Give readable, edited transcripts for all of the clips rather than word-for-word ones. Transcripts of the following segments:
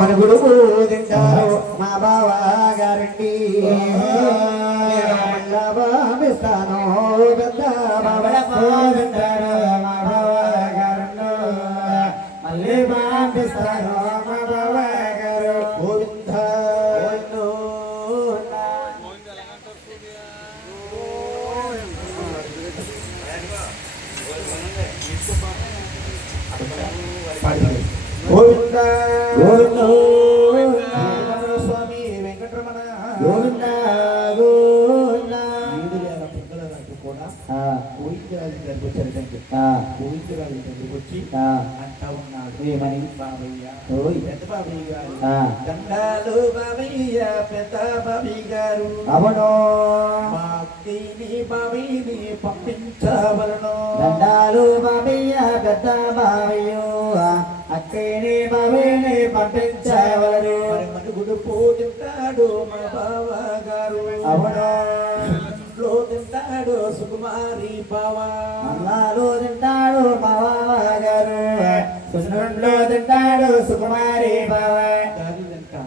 మన గురువు తింటారు మా బావ గారండి భావిస్తాను పెద్ద బాబా తింటారు మా బావ గారు మళ్ళీ భావిస్తాను మా బావ గారు గోవింద గోవింద గోవింద స్వామి వెంకటరమణ గోవింద గోవింద పిల్లల నాకు కూడా గోవిందరాజు దగ్గరికి వచ్చారంటే గోవిందరాజు దగ్గరికి వచ్చి అంటా ఉన్నాడు ఏమని బాబయ్య పెద్ద బాబయ్య గారు దండాలు బాబయ్య పెద్ద బాబయ్య గారు అవును మా అక్కని బాబయ్యని పంపించవలను దండాలు బాబయ్య పెద్ద బాబయ్య అక్కని బాబయ్యని పంపించవలను మనుగుడు పోతుంటాడు మా బావ గారు అవును లో తింటాడు సుకుమారి బావ అల్లాలో తింటాడు మా బావ గారు సున్నుండ్లో తింటాడు సుకుమారి బావ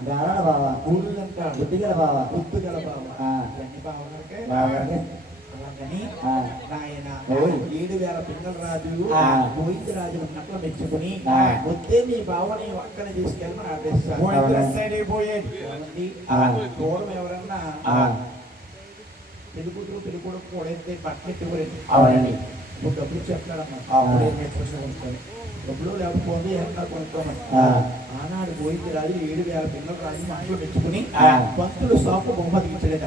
గారణ బావ ఊళ్ళు తింటాడు బుద్ధిగల బావ బుద్ధిగల బావ అన్ని బావలకే అలాగని నాయన 7,000 పిల్లల రాజు గోవింద రాజు ఉన్నట్లు మెచ్చుకుని వస్తే మీ బావని అక్కడే తీసుకెళ్ళమని ఆదేశారు పూర్వం ఎవరన్నా పెళ్ళికూతురు పెళ్ళికూడకు కూడైతే పక్కనెత్తి ఊరండి అవునండి ఇప్పుడు డబ్బులు చెప్తాడమ్మా అప్పుడు ఏం నేర్చుకొని డబ్బులు లేకపోతే ఏమన్నా కొనుక్కోమని ఆనాడు గోవింద రాజు 7,000 పిల్లల రాజు మనసులో మెచ్చుకుని భక్తులు సాపు బహుమతి ఇచ్చలేట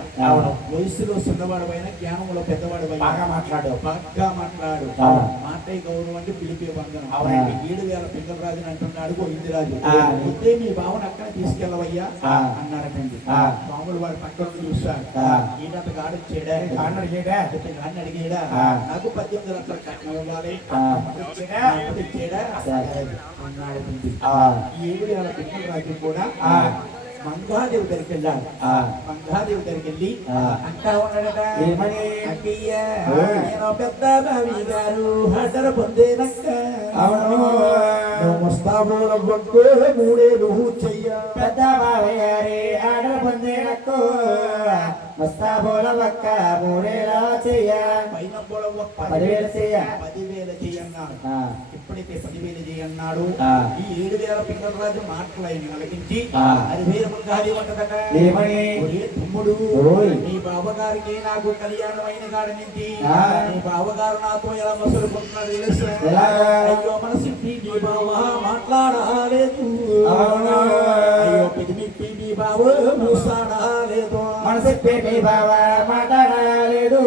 వయస్సులో చిన్నవాడు పైన జ్ఞానంలో పెద్దవాడు బాగా మాట్లాడు మాటయ్య గౌరవం అంటే పిలిపే బంధనం 7,000 పిల్లల రాజుని అంటున్నాడు గోవిందరాజు వద్దే మీ భావన అక్కడ తీసుకెళ్ళవయ్యా అన్నారటండి మామూలు వాడు పక్కన చూస్తాడు ఈయనంత గాడొచ్చాడా గాడిని అడిగాడా నాకు 18 లక్షల కట్నం ఇవ్వాలి ఇచ్చాడా అన్నాడు 7,000 పిల్లల రాజు కూడా మంగాదేవి దగ్గరికి వెళ్ళాడు మంగాదేవి దగ్గరికి వెళ్ళి అంటా ఉన్నాడట అక్కయ్య నేను పెద్ద బావి గారు హడర పొందేనక్క అవును ముస్తాబుల బొక్కు 3 ఏళ్ళు చెయ్య పెద్ద బావి గారి హడర పొందేనక్కు ముస్తాబుల బొక్క 3 ఏళ్ళు చెయ్య పైన బొల బొక్క 10,000 చెయ్య 10,000 చెయ్యన్నాడు ఎప్పుడైతే 10,000 చెయ్యన్నాడు ఈ 7,000 పిల్లల రాజు మాటలైన కలిగించి అది తమ్ముడు నీ బావగారికి నాకు కళ్యాణం అయిన కాడి నుంచి నీ బావగారు నాతో ఎలా మసులుకుంటున్నాడు తెలుసు అయ్యో మనసి నీ బావ మాట్లాడలేదు అయ్యో పిదిమిప్పి నీ బావ మూసాడలేదు మనసి మీ బావ మాట్లాడలేదు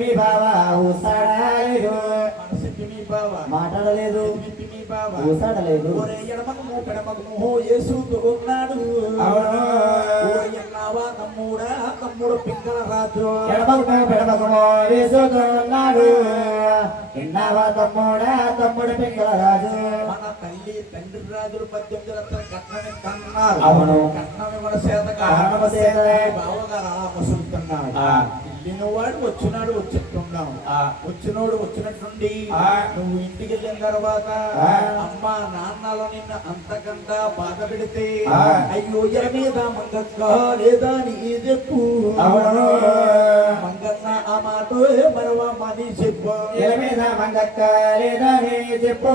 మీ బావ ఊసాడలేదు మనసి మీ బావ మాట్లాడలేదు ఊసాడలేదు ఎడమకము పెడమకము యేసుతో ఉన్నాడు ఎన్నావా తమ్ముడు పింగళ రాజు ఎడమకము పెడమకము యేసుతో ఉన్నాడు ఎన్నావా తమ్ముడు పింగళ రాజు మన తల్లి తండ్రి రాజులు 18 లక్షల కట్నం కన్నారు అవును కట్నం ఇవ్వడం చేత కారణం చేత బావగారు అలా మసులుతున్నాడు వాడు వచ్చినాడు వచ్చేట్టున్నావు వచ్చినోడు వచ్చినట్టుండి నువ్వు ఇంటికి వెళ్ళిన తర్వాత అమ్మ నాన్నలో నిన్న అంతకంత బాధ పెడితే అయ్యో ఎర మీద మంగక్క లేదా నీ చెప్పు మంగన్న ఆ మాట మరవమని చెప్పు ఎర మీద మంగక్క లేదా నీ చెప్పు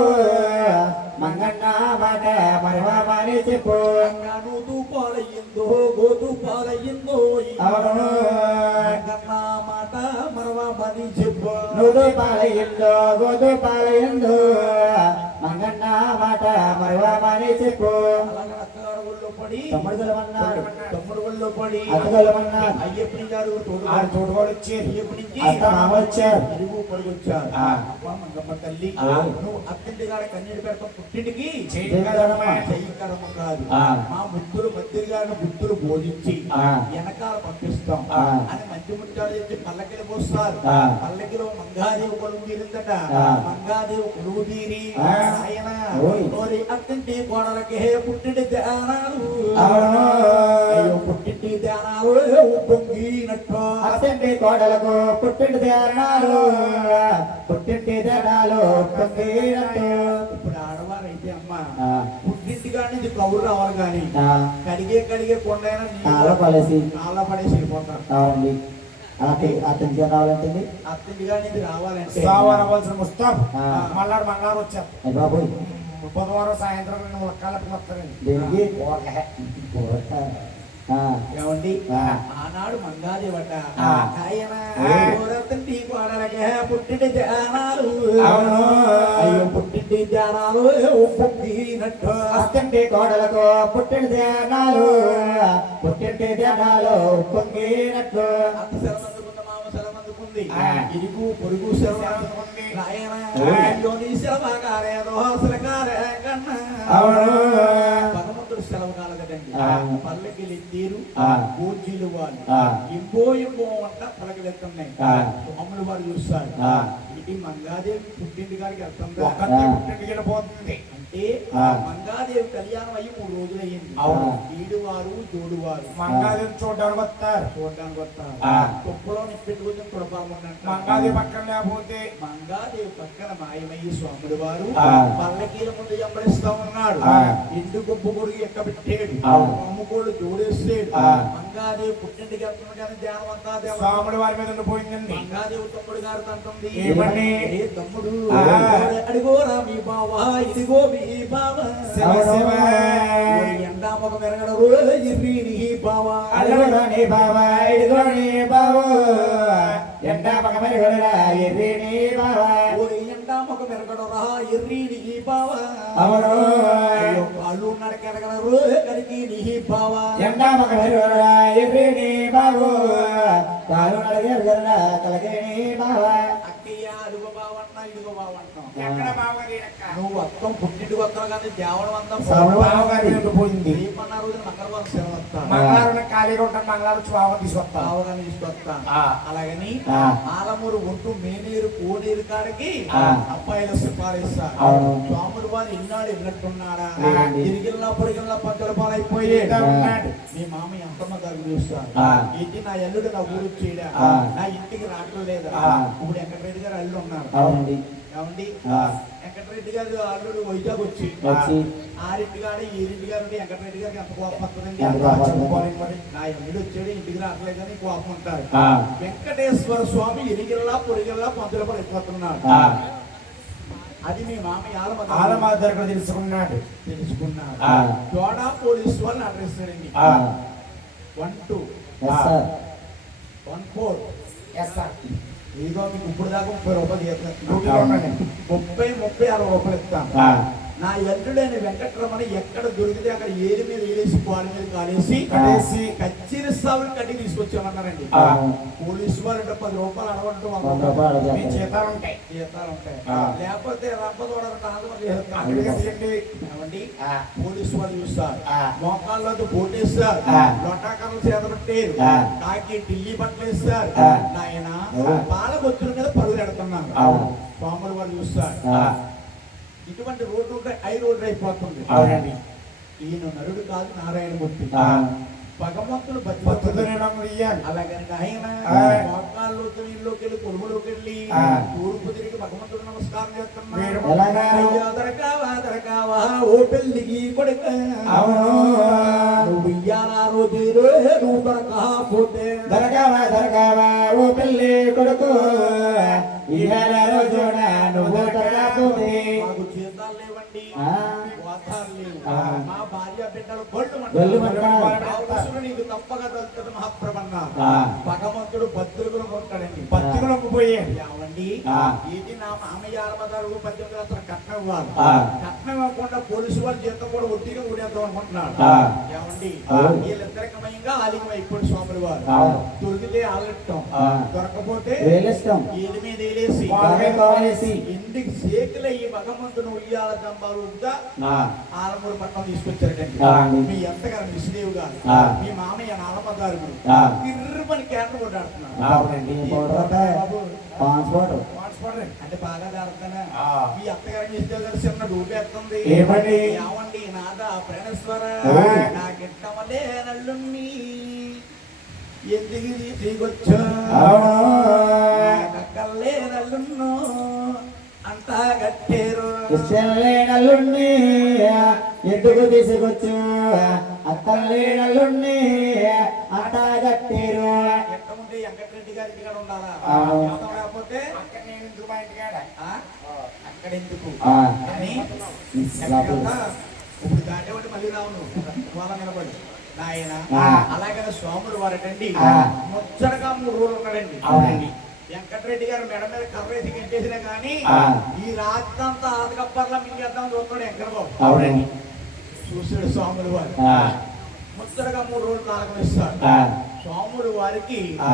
మంగన్న మాట మరవమని చెప్పు నువ్వు పాలయ్యిందో గోతు పాలయ్యిందో మంగన్న మాట మరవమని చెప్పు నువ్వు పాలయ్యిందో గోతు పాలయ్యిందో మంగన్న మాట మరవమని చెప్పు తమ్ముడు ఒళ్ళో పడి అత్తగలమన్నారు అయ్యప్పని గారు తోడువాడు వచ్చారు అయ్యప్పని వచ్చారు ఇరుగు పడుగు వచ్చారు మంగమ్మ తల్లి నువ్వు అత్తింటి గారి కన్నీటి పెడతా పుట్టింటికి చెయ్యకరమ కాదు మా ముద్దులు మధ్య గారిని బుద్ధులు బోధించి వెనకాల పంపిస్తాం అని మంచి ముట్టాలు చెప్పి పల్లకిలు పోస్తారు పల్లకిలో మంగాదేవి కొలువు తీరిందట మంగాదేవి కొలువు తీరి ఆయన అత్తింటి కోడలకి పుట్టింటి ధ్యానాలు పుట్టింటి ధ్యానాలు పొంగినట్టు అత్తింటి కోడలకు పుట్టింటి ధ్యానాలు పొంగినట్టు ఇప్పుడు ఆడవారైతే అమ్మ పుట్టింటి నుంచి కౌరు రావాలి కానీ కడిగే కొండైనా కాళ్ళ పడేసి వెళ్ళిపోతారు. అవునండి. అతనికి రావాలంటే అత్తింటి గారి నుంచి రావాలంటే రావాల్సిన ముస్తాబ్ మళ్ళారు వచ్చారు బాబు బుధవారం సాయంత్రం ములక్కాళ్ళకి వస్తారండి. దేనికి ఏమండి ఆనాడు మంగాదేవట ఆయన కోడలకే పుట్టిన జానాలు అయ్యో పుట్టింటి జానాలు ఉప్పొంగినట్టు అత్తంటి కోడలకు పుట్టిన ధ్యానాలు పుట్టింటి ధ్యానాలు పొంగినట్లు అంత సెలమందుకుంది మామ సెలమందుకుంది ఇరుగు పొరుగు సెలమందుకుంది రాయణలోని సెలవకారేదో సెలకారే కన్నా భగవంతుడు సెలవు కాలగదండి పల్లకిలు ఎత్తీరు పూజీలు వాళ్ళు ఇంబో అంట పలకలెత్తున్నాయి స్వాములు వారు చూస్తారు ఇది మంగాదేవి పుట్టింటి గారికి అర్థం పుట్టింటికి వెళ్ళిపోతుంది అంటే మంగాదేవి కళ్యాణం అయ్యి 3 రోజులు అయ్యింది. ఈడువారు జోడువారు మంగాదేవి చూడడానికి వస్తారు కుప్పలో నిప్పెట్టుకుని తొడపాలన్నట్టు మంగాదేవి పక్కన లేకపోతే మంగాదేవి పక్కన మాయమయ్యి స్వాములు వారు పల్లకీల ముందు ఎంబడిస్తా ఉన్నాడు. ఇండు గొప్ప కొడుకు ఎక్కబెట్టాడు, అమ్ముకోడు జోడేస్తాడు. మంగాదేవి పుట్టింటికి వెళ్తున్న కానీ ధ్యానం అంతా స్వాముల వారి మీద పోయిందండి. మంగాదేవి తమ్ముడు గారు తంటుంది తమ్ముడు అడిగోరా మీ బావా ఇదిగో మీ బావా ఎండా ఒక మెరగడ ఇర్రి నీ బావా అల్లగో నీ బావా ఇదిగో నీ బావో ఎండా పక్క మెరగడరా ఎర్రి నీ బావా ఎండా ఒక మెరగడరా ఎర్రి నీ బావా అవును కాళ్ళు నడకెరగలరు కరికి నీ బావా ఎండా పక్క మెరగడరా ఎర్రి నీ బావో కాలు నడకెరగరా కలగే నీ బావా అక్కయ్య అడుగు బావన్నా ఇడుగు బావంటాం ఎక్కడ బావగారి నువ్వు మొత్తం పుట్టింటి వస్తావు కానీ దేవడం అంతా బావగారి పోయింది. రేపన్న రోజు మంగళవారం సెలవు వస్తాను, మంగళవారం ఖాళీగా ఉంటాను, మంగళవారం బావ తీసుకొస్తాను, బావగారిని తీసుకొస్తాను. అలాగని ఆలమూరు ఒట్టు మేనీరు కోనేరు కాడికి అబ్బాయిలు సిఫారిస్తారు. స్వాములు వారు ఇన్నాడు ఎన్నట్టున్నారా తిరిగిల్లా పొడిగిల్లా పంతుల పాలైపోయాడు. మీ మామ ఎంతమ్మ దగ్గర చూస్తారు ఏంటి నా ఎల్లుడు నా ఊరు చేయడా నా ఇంటికి రావట్లేదా. ఇప్పుడు వెంకటరెడ్డి గారు అల్లు ఉన్నారు ఏమండి వెంకటరెడ్డి గారు అల్లుడు వైజాగ్ వచ్చి ఆరింటి గారు ఈరింటి గారు వెంకటరెడ్డి గారికి ఎంత కోపం వస్తుందండి. నా ఎల్లుడు వచ్చాడు ఇంటికి రావట్లేదని కోపం ఉంటారు. వెంకటేశ్వర స్వామి ఇరిగిల్లా పొరిగిల్లా పంతుల పడిపోతున్నాడు. అది మీ మామ ఆలమ దగ్గర తెలుసుకున్నాడు. జోడా పోలీసు వాళ్ళు అడ్రస్ అండి 12 14 ఇదిగో మీకు ఇప్పుడు దాకా 30 రూపాయలు చేస్తున్నాను. 30, 60 రూపాయలు ఇస్తాను. నా ఎల్లుడైన వెంకటరమణ ఎక్కడ దొరికితే అక్కడ ఏరి మీద ఏలేసి పాల మీద కాలేసి కచ్చిరి సాగులు కట్టి తీసుకొచ్చామన్నారండి. పోలీసు వాళ్ళు 10 రూపాయలు అడగంటే జీతాలు ఉంటాయి. లేకపోతే ఏమండి పోలీసు వాళ్ళు చూస్తారు, మోకాళ్ళతో బోటేస్తారు, లొటాకాలు చేతబట్టారు, కాకి ఢిల్లీ పట్టలేస్తారు. నాయన పాల బొత్తుల మీద పరుగులు ఎడుతున్నారు. స్వాములు వాళ్ళు చూస్తారు ఇటువంటి రోడ్డు హై రోడ్డు అయిపోతుంది. అవునండి ఈయన నరుడు కాదు నారాయణమూర్తి. భగవంతుడు అలాగని ఆయన మోకాల్లోకి నీళ్ళలోకి వెళ్ళి కొడుకులోకి వెళ్ళి తూర్పు తిరిగి భగవంతుడు నమస్కారం చేస్తున్నాడు. ఓ పెళ్ళికి కొడుక నువ్వు ఇయ్యాలా రోజు నువ్వు దొరకపోతే దొరకావా ఓ పెళ్ళి కొడుకు మాకు జీతాలు లేవండి, వాతాలు లేవు, మా భార్య బిడ్డలు గొళ్ళు నీకు తప్పగా తలుతుంది మహాప్రభన్న. భగవంతుడు భక్తులు ఉంటాడండి. భక్తులకు పోయాడు. ఏమండి ఇది నా మామయ్య 18,000 కట్నం ఇవ్వాలి. కట్నం ఇవ్వకుండా పోలీసు వాళ్ళు జీతం కూడా ఒట్టిగా ఊడేద్దాం అనుకుంటున్నాడు. ఏమండి వీళ్ళిద్దరికమయంగా ఆలింగం అయిపోయి స్వాములు వారు దొరికితే ఆలెట్టం, దొరకపోతే ఏది మీద వేలేసి ఇంటికి సేకులయ్యి భగవంతుని ఉయ్యాల జంబాలు ఆలమూరు పట్టణం తీసుకొచ్చారటండి. మీ ఎంతగారు విష్ణుదేవి గారు మీ మామయ్య నాలమ్మ గారు తిర్రమని కేంద్రం కొట్టాడుతున్నారు. అంటే బాగా జాగ్రత్తగా మీ అత్తగారిని విష్ణుదేవి గారు చిన్న డూపేస్తుంది. ఏమండి నాదా ప్రణేశ్వర నాకిట్టమలే నల్లుణ్ణి ఎందుకు తీసుకొచ్చా కక్కల్లే నల్లున్నో అంతా కట్టేరు నల్లుణ్ణి ఇంటికి తీసుకొచ్చు అత్తల్లీడలుండి అంతా కట్టిరు. ఎంతమంది వెంకటరెడ్డి గారి ఇంటికాడ ఉండాలా ఆ. అవసరం లేకపోతే అక్కడ నేను ఎందుకు మా ఇంటికాడ ఆ? అక్కడ ఎందుకు ఆ. అని లోపల. ఎక్కడికన్నా ఇప్పుడు దాటేవాడి మళ్ళీ రావును వాళ్ళ నిలబడి నాయన ఆ. అలాగనే స్వాములు వారటండి ఆ. ముచ్చటగా 3 రోజులు ఉన్నాడండి అవునండి. వెంకటరెడ్డి గారు మెడ మీద కర్రేసి గింటేసినా కానీ ఆ. ఈ రాత్రి అంతా ఆతకప్పర్లా మింగేద్దాం చూస్తున్నాడు వెంకటబాబు అవునండి. చూసాడు స్వాములు వారు ఆ. ముచ్చటగా 3 రోజులు తాళకం ఇస్తాడు ఆ. స్వాములు వారికి ఆ.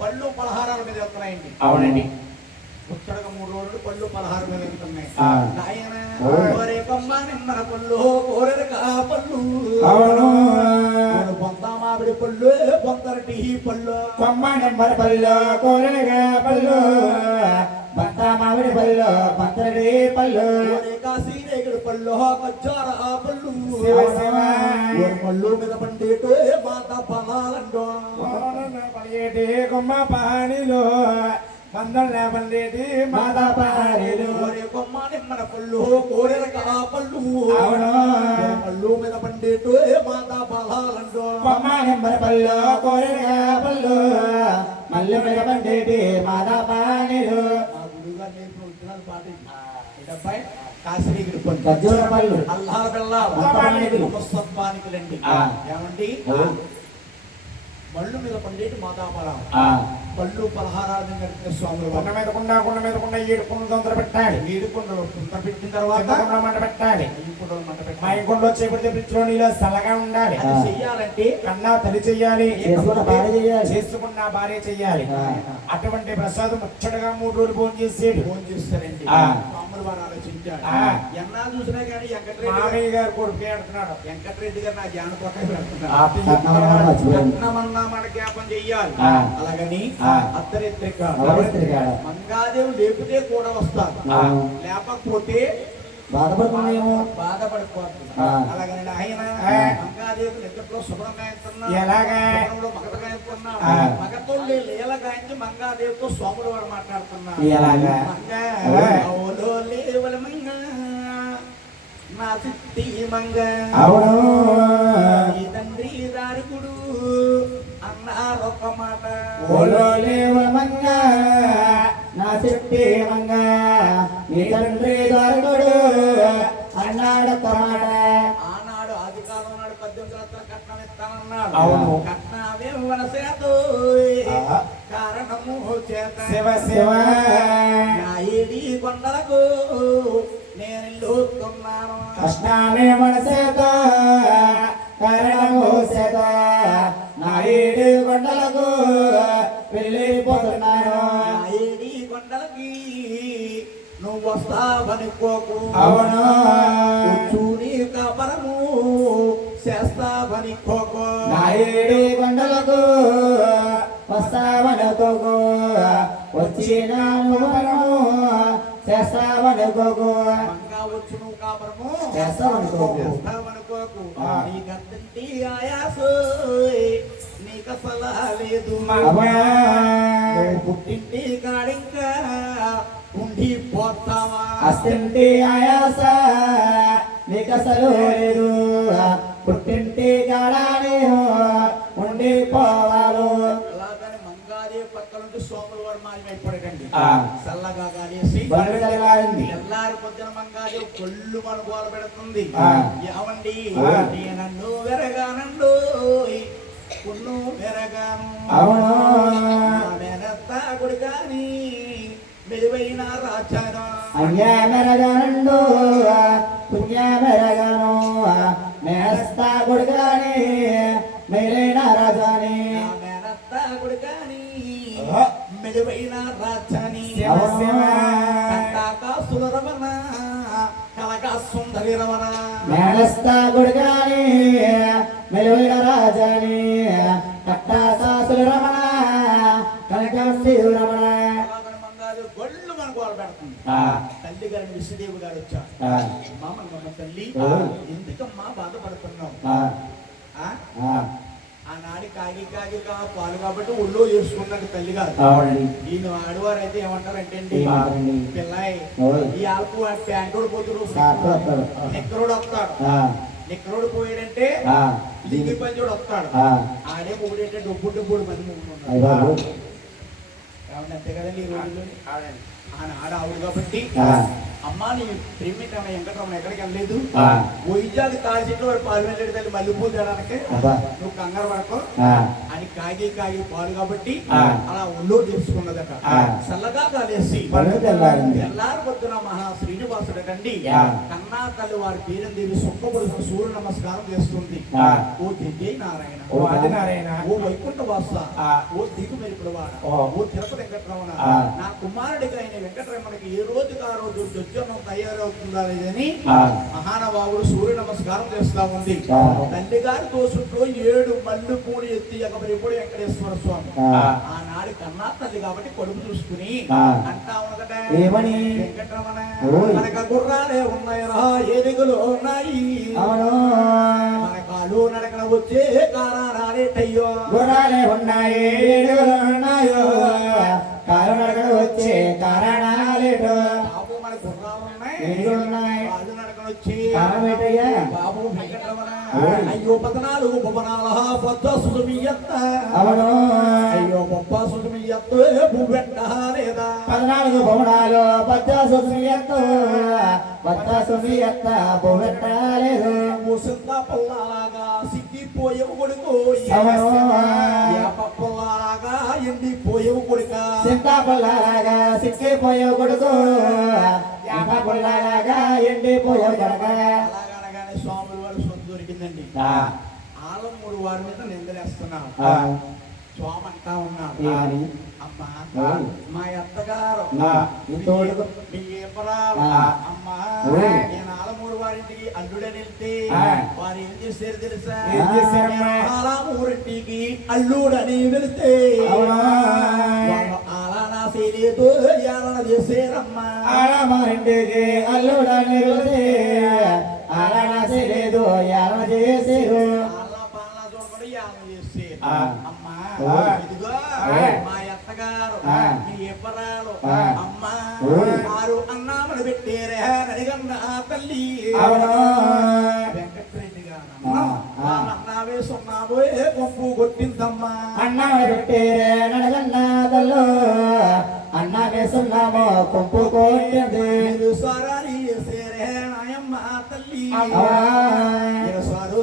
పళ్ళు పలహారాల మీద వెళ్తున్నాయండి అవునండి. ముచ్చటగా 3 రోజులు పళ్ళు పలహారం మీద వెళ్తున్నాయి ఆ. నాయన ఓ. కోరే కొమ్మ నిమ్మల పళ్ళు కోరెరక పళ్ళు అవును. బొంత మామిడి పళ్ళు బొంతరటి పళ్ళు కొమ్మ నెంబర్ పళ్ళు కోరగా పళ్ళు బత్త మామిడి పళ్ళు పంతరడి పళ్ళు కోరే కాశీ రేగుడు పళ్ళు కచ్చార పళ్ళు శివ శివ. ఓరి పళ్ళు మీద పండేటో మాత బలాలండో పలిగేటి కొమ్మ పానిలో మందల పల్లెటి మాత పారిలు. కోరే కొమ్మ నిమ్మల పళ్ళు కోరెరక పళ్ళు అవును. ఓరి పళ్ళు మీద పండేటో మాత బలాలండో కొమ్మ నెంబర్ పళ్ళు కోరగా పళ్ళు మల్లి మీద పండేటి మాదా పానీలు మా గురువుగారు నేర్పిన విత్తనాలు పాట ఇది. ఈ డబ్బాయి కాశీగిరి పళ్ళు ఖర్జూర పళ్ళు. అల్లాహ్ బిల్లా ముస్తఫానికులు. ముస్తఫానికులండి ఆ. ఏమండి ఆ. మళ్ళు మీద పండేటి మాతాపలం ఆ. పళ్ళు పలహారాలు నడిపిన స్వాములు కొండ మీద కుండ ఏడు కుండలు తొందర పెట్టాలి. నీడు కుండలు కుండ పెట్టిన తర్వాత కింద కుండ మంట పెట్టాలి. ఈ కుండలు మంట మా పెట్టాలి ఇంకొండలో చేపడితే ఫ్రిడ్జ్లో నీళ్ళు చల్లగా ఉండాలి. అది చెయ్యాలంటే కన్నా తల్లి చెయ్యాలి, చేసుకున్న భార్య చేయాలి. చేసుకున్న భార్య చెయ్యాలి. ఆ. అటువంటి ప్రసాదం ముచ్చటగా 3 రోజులు భోజనం చేసేది. ఫోన్ చేస్తారండి ఆ. స్వాములు వారు ఆలోచించాడు ఆ. ఎన్నా చూసినా కానీ వెంకటరెడ్డి గారు మామయ్య గారు కొడుకు ఆడుతున్నాడు. వెంకటరెడ్డి గారు నా జ్ఞాన పక్కన ఆ, పెడుతున్నారు కట్నమన్నా మర్చిపోయాను. కట్నమన్నా మన జ్ఞాపం చెయ్యాలి ఆ. అలాగని ఆ. అత్తరిత్రిక నవరిత్రికాడ. మంగాదేవి లేపితే కూడా వస్తారు ఆ. లేకపోతే బాధపడుతున్నాయేమో. బాధపడిపోతుంది ఆ. అలాగని ఆయన ఆ. మంగాదేవి నిద్రలో శుభ్రంగా ఎంతున్నా ఎలాగా? మగతగా ఎంతున్నా ఆ. మగతోళ్ళు లీలగాయించి మంగాదేవితో స్వాములు వారు మాట్లాడుతున్నారు ఎలాగా? మంగా ఆ. అవులో లేవల మంగా నా చిట్టి మంగ అవును. ఈ తండ్రి దారుకుడు అన్నారొక మాట ఓలో లేవ మంగ నా చెట్టి మంగ నీ తండ్రి దొరకడు అన్నాడొక్క మాట. ఆనాడు ఆది కాలం నాడు 18 లక్షల కట్నం ఇస్తానన్నాడు అవును. కట్నం చేత ఆ. కారణము చేత శివ శివ. నా ఏడి కొండలకు నేను ఇల్లుతున్నాను కష్టాన్ని మనసేతో కారణము చేత నా ఏడు కొండలకు వెళ్ళిపోతున్నాను. నా ఏడి కొండలకి నువ్వు వస్తావనుకోకు అవును. చూని కాపరము చేస్తావనుకోకు నా ఏడు కొండలకు వస్తావనుకోకు వచ్చినాను మనము చేస్తావనుకోకు. మంగా వచ్చు నువ్వు కాపరము చేస్తావనుకోకు. చేస్తావనుకోకు ఆ. నీ గద్దంటి ఆయాసు నీకు అసలు లేదు అమ్మా. నువ్వు పుట్టింటి కాడింకా ఉండిపోతావా అస్తింటి ఆయాస నీకసలు లేదు పుట్టింటి కాడానే ఉండిపోవాలు. అలాగని మంగాదేవి పక్క నుండి సోముల వారు మాయమైపోయాడండి ఆ. చల్లగా గాలేసి బండి తగిలాడింది. తెల్లారి పొద్దున మంగాదేవి కొల్లు మన గోల పెడుతుంది ఆ. ఏమండి ఆ. నన్ను వెరగానండు కున్ను వెరగాను అవును. మేనత్త గుడి గాని మెరువైన రాచారా అయ్యా మెరగనండు పుణ్య మెరగను మేస్తా కొడుకాని మేలైన రాజాని. మేనత్త గుడి గాని ఆ. మెరువైన రాచాని శివ శివ. కంటాకాసుల రమణ కలగా సుందరి రమణ మేనస్తా కొడుకాని మెలువైన రాజాని కట్టాసాసుల రమణ కనకాశి రమణ. అలాగని మంగాదేవి గొళ్ళు మన గోల పెడుతుంది ఆ. తల్లి గారిని విశ్వదేవి గారు వచ్చారు ఆ. మామమ్మ తల్లి ఆ. ఎందుకమ్మా బాధపడుతున్నావు ఆ. ఆ? ఆ. ఆనాడికి పాలు కాబట్టి ఒళ్ళో చేసుకున్నట్టు తల్లి కాదు. అవునండి. ఈయన ఆడవారు అయితే ఏమంటారంటే అండి, ఏమంటారండి? పిల్లాయి ఓయ్. ఈ ఆకు ప్యాంటోడు పోతురు, సాకు వస్తాడు. నిక్కరోడు వస్తాడు. ఆ, నిక్కరోడు పోయాడంటే ఆ, లింగి పంచోడు వస్తాడు. ఆ, ఆడే మొగుడంటే డబ్బుడు మంది మొగుడు అయ్య బాబు. కాబట్టి అంతే కదండి ఈ రోజుల్లో. అవునండి. ఆయన ఆవిడ కాబట్టి ఆ, అమ్మా నీ ప్రేమికమ్మ వెంకటరమణ ఎక్కడికి వెళ్ళలేదు, ఆ. వైజాగ్ తాడి చెట్లు వాడు పాలు వెళ్ళాడు తల్లి మల్లెపూలు తేడానికి, అబ్బా. నువ్వు కంగారు పడకు ఆ, అని కాగి పాలు కాబట్టి ఆ. అలా ఒళ్ళో తెలుసుకున్నదట. ఆ. చల్లగా కాలేసి పళ్ళు తెల్లారింది. తెల్లారు పొద్దున మహా శ్రీనివాసుడు కండి ఆ. కన్నా తల్లి వారి పేరు దేవి సుఖపడుతున్న సూర్య నమస్కారం చేస్తుంది. ఆ. ఓ దివ్య నారాయణ, ఓ ఆదినారాయణ, ఓ వైకుంఠ వాస, ఆ. ఓ దిగు మెరుపులవాడ, ఓ. ఓ తిరుపతి వెంకటరమణ, ఆ. నా కుమారుడికి అయిన వెంకటరమణకి ఏ రోజుకి ఆ రోజు దుర్జనం తయారవుతుందా లేదని ఆ. మహానుభావుడు సూర్య నమస్కారం చేస్తా ఉంది. ఆ. తల్లి గారి దోసుట్లో 7 మల్లు పూలు ఎత్తి ఎగబడిపోయి వెంకటేశ్వర స్వామి. ఆ. ఆనాడు కన్నా తల్లి కాబట్టి కొడుకు చూసుకుని ఆ. అంటా ఉన్నదట, ఏమని? వెంకటరమణ ఓయ్. మనక గుర్రాలే ఉన్నాయరా, ఏనుగులు ఉన్నాయి, అవును. మన కాలు నడకన వచ్చే కారాలేటయ్యో, గుర్రాలే ఉన్నాయి, ఏనుగులు ఉన్నాయో, కాలు నడకన వచ్చే కారణాలేటో. బాబు మన గుర్రాలు ఉన్నాయి, ఏనుగులు ఉన్నాయి, కాలు నడకన వచ్చి కారణమేటయ్యా? బాబు వెంకటరమణ ఓయ్. అయ్యో 14 భువనాల పొద్దు సుమియత్త, అవును. అయ్యో గొప్ప సుమియత్త భూవెంట లేదా, 14 భవనాలు పచ్చాసుమియత్తు, పచ్చాసుమియత్త బొగట్టాలేదు. ముసింద పొల్లాగా సిక్కిపోయేవు కొడుకు, అవును. ఏప పొల్లాగా ఎండిపోయేవు కొడుక, చింతాపల్లాగా సిక్కిపోయావు కొడుకు, యాప పుల్లాగా ఎండిపోయావు కొడుక. అలాగనగానే స్వాముల వారు సొంత దొరికిందండి. ఆ. ఆలమూరు వారి మీద నిందలేస్తున్నాం. ఆ. స్వామి అంటా ఉన్నాడు, ఏమని? అమ్మా ఓయ్. మా అత్తగారు ఆ. ఇంతోడు. మీ ఏపరాలు ఆ. అమ్మా ఓయ్. నేను ఆలమూరు వారింటికి అల్లుడని వెళ్తే ఆ. వారు ఏం చేశారు తెలుసా? ఏం చేశారమ్మా? నేను ఆలమూరింటికి అల్లుడని వెళ్తే అవునా? వాళ్ళు ఆలనా చేయలేదు, ఏలన చేశారమ్మా. ఆడమారింటికి అల్లుడని వెళ్తే ఆడనాసి లేదు, యాలన చేసేరు. ఆలనా పాలనా చూడకుండా ఏలన చేశారు. ఆ. అమ్మా ఓయ్. ఇదిగో ఓయ్. మా అత్తగారు ఆ. మీ ఎప్పరాలు ఆ. అమ్మా ఓయ్. 6 అన్నామని పెట్టేరే నడిగన్న తల్లి అవునా? వెంకటరెడ్డి గారు ఆ. ఆ. అన్నావే సున్నావో కొంపు కొట్టిందమ్మా. అన్న పెట్టేరే నడగన్న తల్లు, అన్న వేసున్నామో కొంపు కొట్టింది. మీరు సారాని చేసేరే నాయమ్మ తల్లి అవునా? మీరు సారు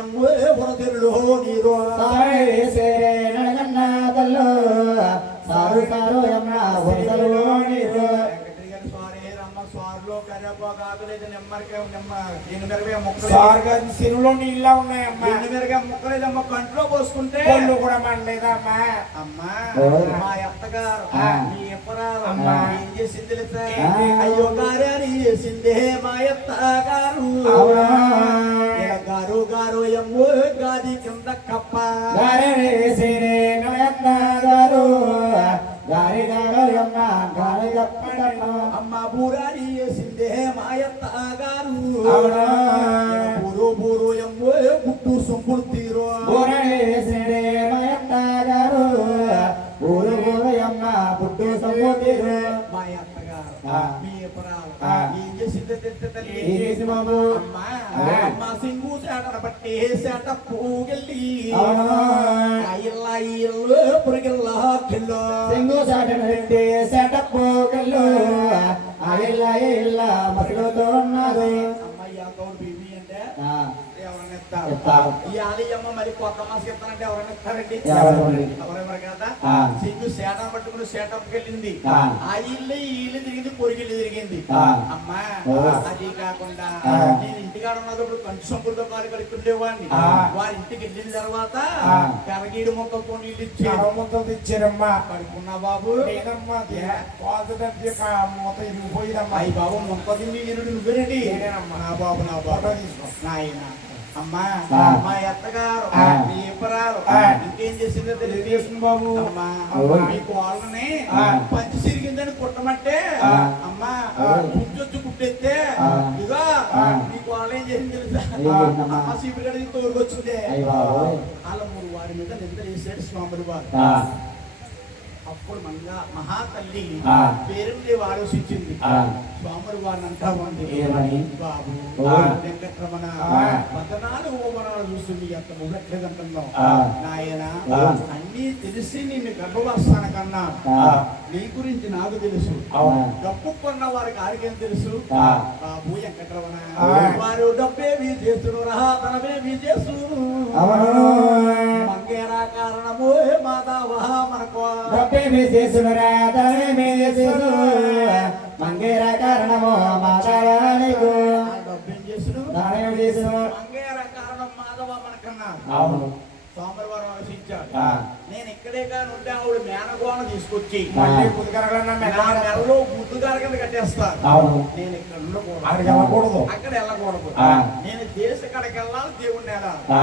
ఎమ్మో వరదెరులో నీరు సారే వేసేరే నడగన్న తల్లు, సారు సారు ఎమ్మ వరదలు నీరు. వెంకటరెడ్డి గారు సారే రమ్మ స్వారులో కరివేపాకు లేదు, నిమ్మరికాయ ఎనిమిరకాయ ముక్కలు స్వర్గం సిరులో నీళ్ళ ఉన్నాయమ్మా, ఎనిమిరకాయ ముక్కలేదమ్మ కంట్లో పోసుకుంటే పళ్ళు కూడా మనలేదమ్మా. అమ్మా ఓయ్. మా అత్తగారు ఆ. మీ ఎప్పరాలు అమ్మా. ఏం చేసింది తెలుసా? ఆ. అయ్యో గారని చేసిందే మా అత్తగారు. అవునా? గారు గారు ఎమ్మో గాది కింద కప్ప గారే వేసేరే నడగన్న గారు, గారి గారు ఎమ్మ గారి గప్పడను. అమ్మ బూరాని చేసిందే మా అత్తగారు. అవునా? బూరు ఎమ్మో గుట్టు సొంపులు తీరు ఊరే వేసేరే మయత్త గారు, ఊరు ఊరు ఎమ్మ పుట్టు సముద్రు. మా అత్తగారు ఆ. మీ ఎప్పరాలు ఆ. ఏం చేసిందే తెలుసా తల్లి? ఏం చేసి బాబు? అమ్మా ఆ. మా సింగు సేటను బట్టి సేట పూగెళ్ళి అవునా? ఇల్లు పురిగిల్లా కిల్లో సింగు సాటను పెట్టి సెటప్ కళ్ళు, ఆ ఇల్ల ఇల్ల మసలుతో ఉన్నది. అమ్మాయి అకౌంట్ బీబీ అంటే ఆ, ఎవరైనా ఇస్తారు. ఇస్తారు. ఈ ఆలయమ్మ మరి కొత్త మాసం ఇస్తానంటే ఎవరైనా ఇస్తారండి? ఎవరు? ఎవరెవరు కదా ఆ. సింగు సేటను పట్టుకుని సేటప్కి వెళ్ళింది. ఆ. ఆ ఇల్లు ఈ ఇల్లు తిరిగింది, పొరిగిల్లు తిరిగింది. ఆ. అమ్మా ఓ. అది కాకుండా ఆ. నేను ఇంటికాడ ఉన్నప్పుడు కంచు సంపులతో కాలు కడుక్కుండేవాడిని. ఆ. వారి ఇంటికి వెళ్ళిన తర్వాత ఆ. కరగీడు మొక్కలతో నీళ్ళు ఇచ్చి కడవముతో తెచ్చారమ్మా. కడుక్కున్నా బాబు. నేనమ్మా పాతదంటే మూత ఇరిగిపోయిందమ్మా. అయ్యి బాబు మొక్క తిండి ఇరుడు నువ్వేనండి. నేనేనమ్మా. నా బాబు నా ఫోటో బాబు తీసుకో. నాయన అమ్మా ఆ. మా అత్తగారు ఆ. మీ ఇప్పరాలు ఆ. ఇంకేం చేసిందో తెలియదు చేసింది బాబు. అమ్మా ఓ. మీకు వాళ్ళని ఆ. పంచి సిరిగిందని కుట్టమంటే ఆ. అమ్మా ఓ. పుచ్చొచ్చు పుట్టెత్తే ఆ. ఇదిగో ఆ. నీకు వాళ్ళు ఏం చేసింది తెలుసా? ఏం చేసిందమ్మా? అమ్మ సీపురు గడికి తోడుకొచ్చిందే అయ్య బాబోయ్. ఆలమూరు వారి మీద నిద్ర చేసాడు స్వాములు వారు. ఆ, అప్పుడు మహాతల్లి ఆ. పేరుండి ఆలోచించింది. ఆ. స్వాములు వారిని అంటా ఉంది, ఏమని? బాబు ఆ. వెంకటరమణ ఆ. 14 ఓవరాలు చూస్తుంది ఎంత ముగట్లేదంటున్నావు ఆ. నాయన. ఆ. అన్నీ తెలిసి నిన్ను గర్భవస్తాను కన్నా ఆ. నీ గురించి నాకు తెలుసు. అవునా? డబ్బు కొన్న వారికి ఆరికేం తెలుసు? ఆ. బాబు వెంకటరమణ ఆ. వారు డబ్బేమి చేస్తుడు రహాతనమేమి చేస్తుడు అవును. మంగేరా కారణము మాధవ మనకు గొప్పేమి చేసునురా, తనేమి చేసును, మంగేర కారణము మాధవానికి. డబ్బేం చేసుడు దానేమి చేసును. మంగేరా కారణం మాధవ మనకన్నా. అవును. సోమవారం ఆలోచించాడు, ఆ. నేను ఇక్కడే కానీ ఉంటే ఆవిడ మేనగోణ తీసుకొచ్చి మళ్ళీ కుదికరగలన్నా నా మెల్ల నెలలో గుద్దుగారి కింద కట్టేస్తారు. అవును. నేను ఇక్కడ అక్కడికి ఉండకూడదు, వెళ్ళకూడదు. అక్కడ వెళ్ళకూడదు. ఆ. నేను దేశ కడకి వెళ్ళాలి, దేవుడిని వెళ్ళాలి. ఆ.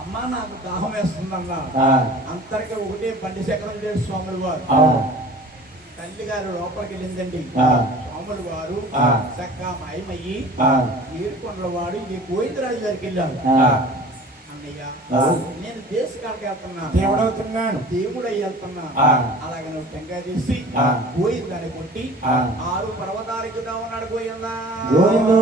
అమ్మ నాకు దాహం వేస్తుందన్నా. ఆ. అంతరికి ఒకటే బండి చక్రం చేసి స్వాములు వారు. అవును. తల్లి గారు లోపలికి వెళ్ళిందండి. ఆ. స్వాములు వారు ఆ. చక్కగా మాయమయ్యి ఆ. ఏడుకొండల వాడు ఈ గోవిందరాజు గారికి వెళ్ళారు. ఆ. అన్నయ్య ఆ. నేను దేశ కాడకి వెళ్తున్నా, దేవుడవుతున్నాను. దేవుడు అయ్యి వెళ్తున్నా. ఆ. అలాగే నువ్వు టెంకాయ తీసి ఆ. గోయిందని కొట్టి ఆ. 6 పర్వతాల కింద ఉన్నాడు గోయిందా. గోవిందో.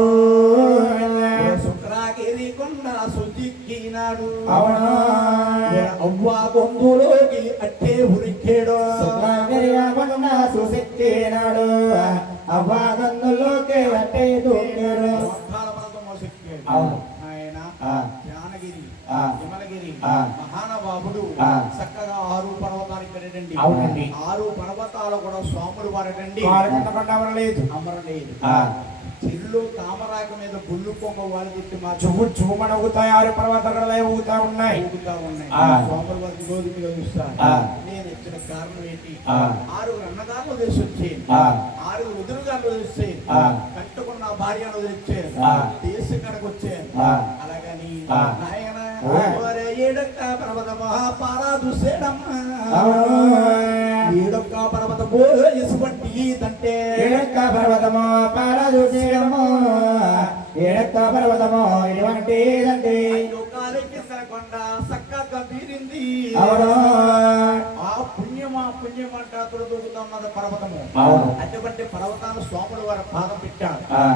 శుక్రాగిరి కొండ సుజిక్కినాడు. అవును. అవ్వా గొంతులోకి అట్టే ఉరికేడు. శుక్రగిరియామన్న సుశక్తినాడు, అవ్వాగన్నులోకి అట్టే దూకాడు. మోక్షాల పర్వతం మోసెక్కాడు. అవును. ఆయన ఆ. జానగిరి, ఆ. విమలగిరి ఆ. మహానుభావుడు ఆ. చక్కగా 6 పర్వతాలు ఇక్కడండి. అవునండి. 6 పర్వతాలు కూడా స్వాములు వారటండి. కాలుకుంటకుండా లేదు. అమరలేదు. ఆ. చెల్లు తామరాక మీద బుల్లు పొంగ వాళ్ళు తిట్టి మా చువ్వు చువ్వుమని ఊగుతాయి. 6 పర్వతాలు ఊగుతా ఉన్నాయి. ఊగుతా ఉన్నాయి. ఆ. స్వాముల వారికి గోధుమగా చూస్తారు. ఆ. నేను ఇచ్చిన కారణం ఏంటి? ఆ. 6 అన్నదారులు తెలిసి వచ్చేది, ఆ. 6 ఎదురుగాలు వచ్చేది, ఆ. కట్టుకున్న భార్యను వచ్చేది, ఆ. దేశం కడకు వచ్చేది. ఆ. అలాగని ఆ. నాయన ఆ. ఒరే ఏడొక్క పర్వతమా పారా చూసేడమ్మా. అవును. ఏడొక్క పర్వతమో ఇసువంటి దంటే ఏడెక్క పర్వతమో పారదూసేయడము, ఏడెక్క పర్వతమో ఇటువంటిదంటే. అయ్యో కాలెక్కిన కొండ చక్కగా తీరింది. అవును. ఆ పుణ్యం అంట తొడుగుతున్నది పర్వతము. అవును. అటువంటి పర్వతాలు స్వాములు వారి పాదం పెట్టారు. ఆ.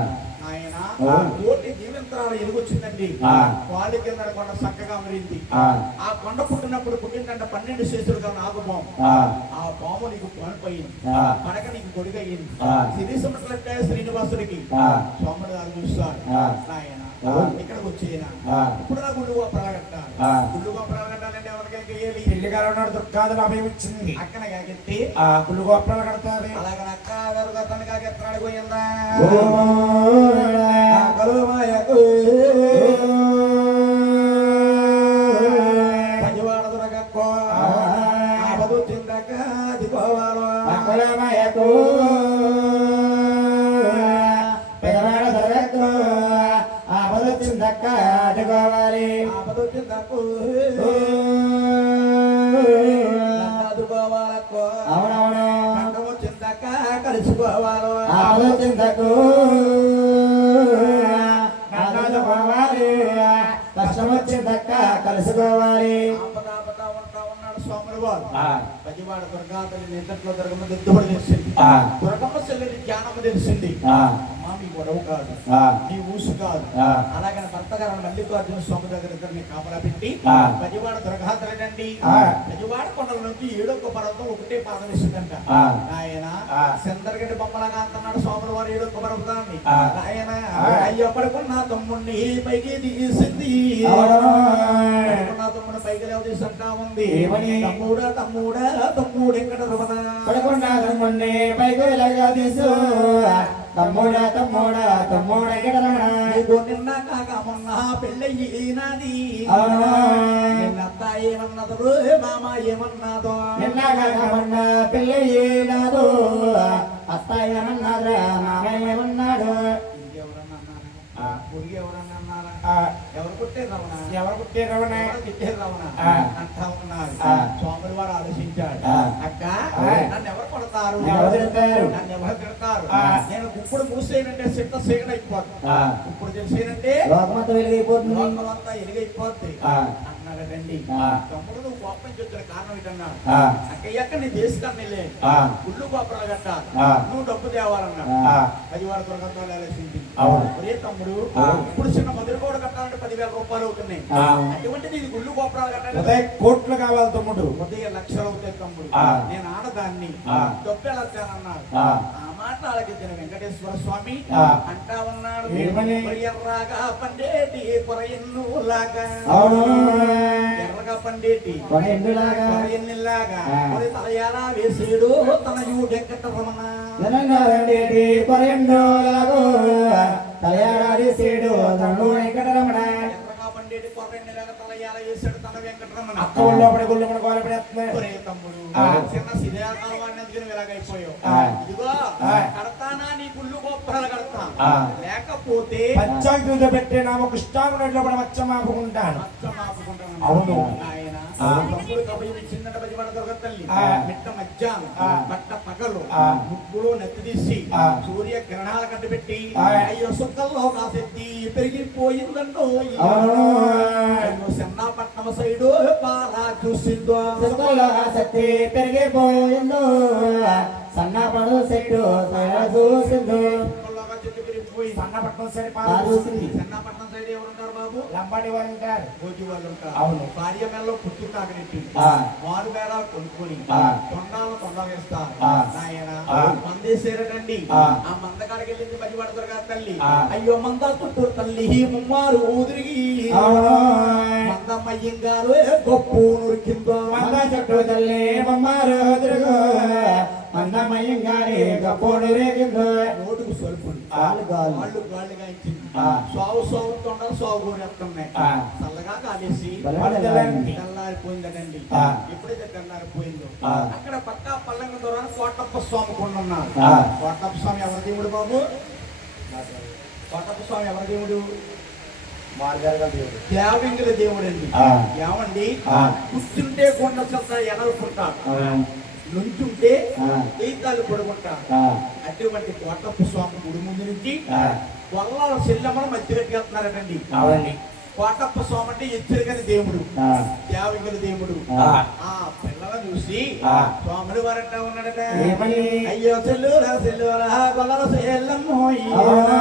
ఆయన ఆ. కోటి దీవెంతరాలు ఎదుగొచ్చిందండి. ఆ. వాళ్ళ కింద కొండ చక్కగా మరింది. ఆ. ఆ కొండ పుట్టినప్పుడు పుట్టిందంటే 12 శేషులుగా నాగుపాము. ఆ. ఆ పాము నీకు పానిపోయింది, ఆ. పడక నీకు కొడుకయ్యింది. ఆ. సిరిసమట్లంటే శ్రీనివాసుడికి ఆ. స్వాములు గారు చూస్తారు. ఆ. నాయన ఆ. ఇక్కడికి వచ్చేనా ఆ. ఇప్పుడు నా గుళ్ళు గోపురాలు కట్టాలి. ఆ. గుళ్ళు గోపురాలు కట్టాలంటే ఎవరికైనా వేయాలి. పెళ్లిగారు ఉన్నాడు. దుర్గాదులు అభయం ఇచ్చింది. అక్కడ కాకెత్తి ఆ గుళ్ళు గోపురాలు కడతాది. అలాగే అక్క ఎవరు అతను కాకెత్తాడు పోయిందా. ఓ. కలుమాయకు పనివాడ దొరకక్కో ఆపదు చిందక దిపోవాలో. అక్కలమయకు పెదవాడ దొరకు ఆపద చిందక్క అడ్డుకోవాలి. ఆపదు చిందకు దుకోవాలక్కో. అవునవును. కండము చిందక కలిసిపోవాలో. ఆపద చిందకు అడ్డుకోవాలి, కష్టం వచ్చిందక్క కలుసుకోవాలి. ఆపద ఉంటా ఉన్నాడు స్వాములు వారు. ఆ. పదివాడ దుర్గాతల్లి నిందట్లో దుర్గమ్మ దిద్దుబడి తెలిసింది. ఆ. దుర్గమ్మ చెల్లిని జ్ఞానము తెలిసింది. ఆ. అమ్మా మీ గొడవ కాదు, ఆ. నీ ఊసు కాదు. ఆ. అలాగని భర్త గారు మల్లికార్జున స్వామి దగ్గర ఇద్దరిని కాపలా పెట్టి ఆ. పదివాడ దుర్గాతలండి. ఆ. పదివాడ కొండల నుంచి 7వ పర్వతం ఒకటే పాదం ఇస్తుందంట. ఆ. ఆయన ఆ. చంద్రగడ్డి బొమ్మలాగా అంటున్నాడు స్వాముల వారు 7వ పర్వతాన్ని. ఆ. ఆయన ఆ. అయ్యో పడుకున్న తమ్ముడిని పైకి తీసింది. అవును. పడుకున్న తమ్ముడు పైకి లేవ తీసుంటా ఉంది. ఏమని? తమ్ముడా తమ్ముడా తమ్ముడు ఎక్కడ రమణ. పడకుండా తమ్ముడిని పైకి లగా తీసు, తమ్ముడా తమ్ముడా తమ్ముడ ఎడరమణ. నీకు నిన్న కాక మొన్న పెళ్ళయ్యినాది. అవును. నిన్నత్త ఏమన్నదో మామ ఏమన్నాదో. నిన్న కాకమన్న పెళ్ళి నాదు, అత్త ఏమన్నారా మామ ఏమన్నాడు. ఇంకెవరన్నా అన్నారా? పొరుగు ఎవరన్నా అన్నారా? ఆ. ఎవరు ఎవరు పుట్టే రమణ ఎవరు పుట్టినవనే ఎవరు తిట్టే రమణ ఆ. అంటా ఉన్నారు ఆ. స్వాములు వారు ఆలోచించాడు ఆ. అక్క ఆ. నన్ను ఎవరు కొడతారు ఎవరు తిడతారు? నన్ను ఎవరు తిడతారు ఆ. నేను ఇప్పుడు మూసేనంటే సిట్ట సీగడ అయిపోతుంది ఆ. ఇప్పుడు తెలిసేనంటే లోకమంతా వెలుగైపోతుంది. లోకమంతా ఎలుగైపోద్ది ఆ. అన్నాడండి ఆ. తమ్ముడు నువ్వు కోపం చెప్తున్న కారణం ఏంటన్నాడు ఆ. అక్కయ్యక్క నీ తీసుకన్నీలే ఆ. గుళ్ళు కోపరాలు కట్టాలి ఆ. నువ్వు డబ్బు తేవాలన్నాడు ఆ. 10,000 దొరకంతో ఆలోచించి అవును. ఒరే తమ్ముడు ఆ. ఇప్పుడు చిన్న మధుర కూడా కట్టాలంటే 10,000 రూపాయలు అవుతున్నాయి ఆ. అటువంటిది ఇది గుళ్ళు కోపరాలు కట్టాలి ఉదయ కోట్లు కావాలి తమ్ముడు ఉదయం లక్షలు అవుతాయి తమ్ముడు ఆ. నేను ఆడదాన్ని ఆ. డబ్బు ఎలా తేనన్నాడు ఆ. ఆ మాట ఆలకించిన వెంకటేశ్వర స్వామి ఆ. అంటా ఉన్నాడు ఏమని? ఎర్రగా పండేటి కొరయన్నులాగా అవును. ఎర్రగా పండేటి కొరయన్నులాగా. కొరయన్నులాగా ఆ. కొరి తలయాలా వేసేడు తన వెంకటరమణ జనంగారండేటి కొరయన్నులాగో తలయాడాది సీడు తను వెంకటరమణ. ఎర్రగా పండేటి కొరయన్నులాగా తలయాల వేసాడు తన వెంకటరమణ అక్క ఊళ్ళో పడి గుళ్ళు మన గోల పడేస్తున్నాయి ఒరే తమ్ముడు ఆ. చిన్న సిద్ధాకాల వాడిని అందుకని ఇలాగైపోయావు ఆ. ఇదిగో ఆ. కడతానా నీ గుళ్ళు గొప్పలు కడతా ఆ. లేకపోతే పంచాంగంతో పెట్టే నామ కృష్ణాగుడిలో కూడా మచ్చ మాపుకుంటాను మచ్చం ఆపుకుంటాను. అవును. నాయన, ఆ. తమ్ముడు కబురు ఇచ్చిందంట బతిపడ దొరక తల్లి ఆ. మిట్ట మధ్యాహ్నం ఆ. పట్ట పగలు ఆ. ముగ్గులో నెత్తి తీసి ఆ. సూర్య కిరణాలు కట్టుబెట్టి ఆ. అయ్యో సుక్కల్లో కాసెత్తి పెరిగిపోయిందంటో అవును. అయ్యో చెన్నాపట్నం సైడు పారా చూసిందో సుఖంలో ఆసక్తి పెరిగిపోయిందో సన్నపడు చెట్టు చూసిందో సుక్కల్లోగా చెట్టు పెరిగిపోయి సన్నపట్నం సరి ఆ చూసింది. చెన్నాపట్నం సైడ్ ఎవరుంటారు బాబు లంబాడి వాళ్ళు ఉంటారు భోజి వాళ్ళు ఉంటారు అవును. భార్య మేళలో పుట్టు తాగనెట్టి ఆ. మారు మేళాలు కొనుక్కొని ఆ. తొండాలు వేస్తారు ఆ. నాయన ఆ. మందేసేరటండి ఆ. ఆ మంద కాడికి వెళ్ళింది పది పడతారు కదా తల్లి ఆ. అయ్యో మంద చుట్టూ తల్లి ముమ్మారు ఊదిరిగి అవును. మందమ్మయ్యంగారు గొప్పు నురికిందో మంద చుట్టూ తల్లి మమ్మారు తిరుగు మందమయ్యంగాని గపోడు రేగిందో నోటుకు సొలుపులు ఆలు గాలు. గాళ్ళుగా ఇచ్చింది ఆ. సావు తొండలు సావు కూరేస్తున్నాయి ఆ. చల్లగా కాలేసి బలబలలాడింది. తెల్లారిపోయిందటండి ఆ. ఎప్పుడైతే తెల్లారిపోయిందో ఆ. అక్కడ పక్క పల్లంగ దూరాన్ని కోటప్ప స్వామి కొండ ఉన్నారు ఆ. కోటప్ప స్వామి ఎవరి దేవుడు బాబు కోటప్ప స్వామి ఎవరి దేవుడు దేవింగుల దేవుడు అండి ఆ. ఏమండి ఆ. కూర్చుంటే కొండ చెత్త ఎనలుకుంటారు నుంచుంటే ఆ. ఈతాలు పడుకుంటారు అటువంటి కోటప్ప స్వామి గుడి ముందు నుంచి వల్ల చెల్లెమ్మను మధ్యగట్టుకు వెళ్తున్నారటండి అవునండి. కోటప్ప స్వామి అంటే హెచ్చరికని దేవుడు దేవింగుల దేవుడు ఆ. ఆ పిల్లల చూసి ఆ. స్వాములు వారంటా ఉన్నాడట ఏమని? అయ్యో చెల్లురా కొల్లల సేల్లమ్మోయి అవునా?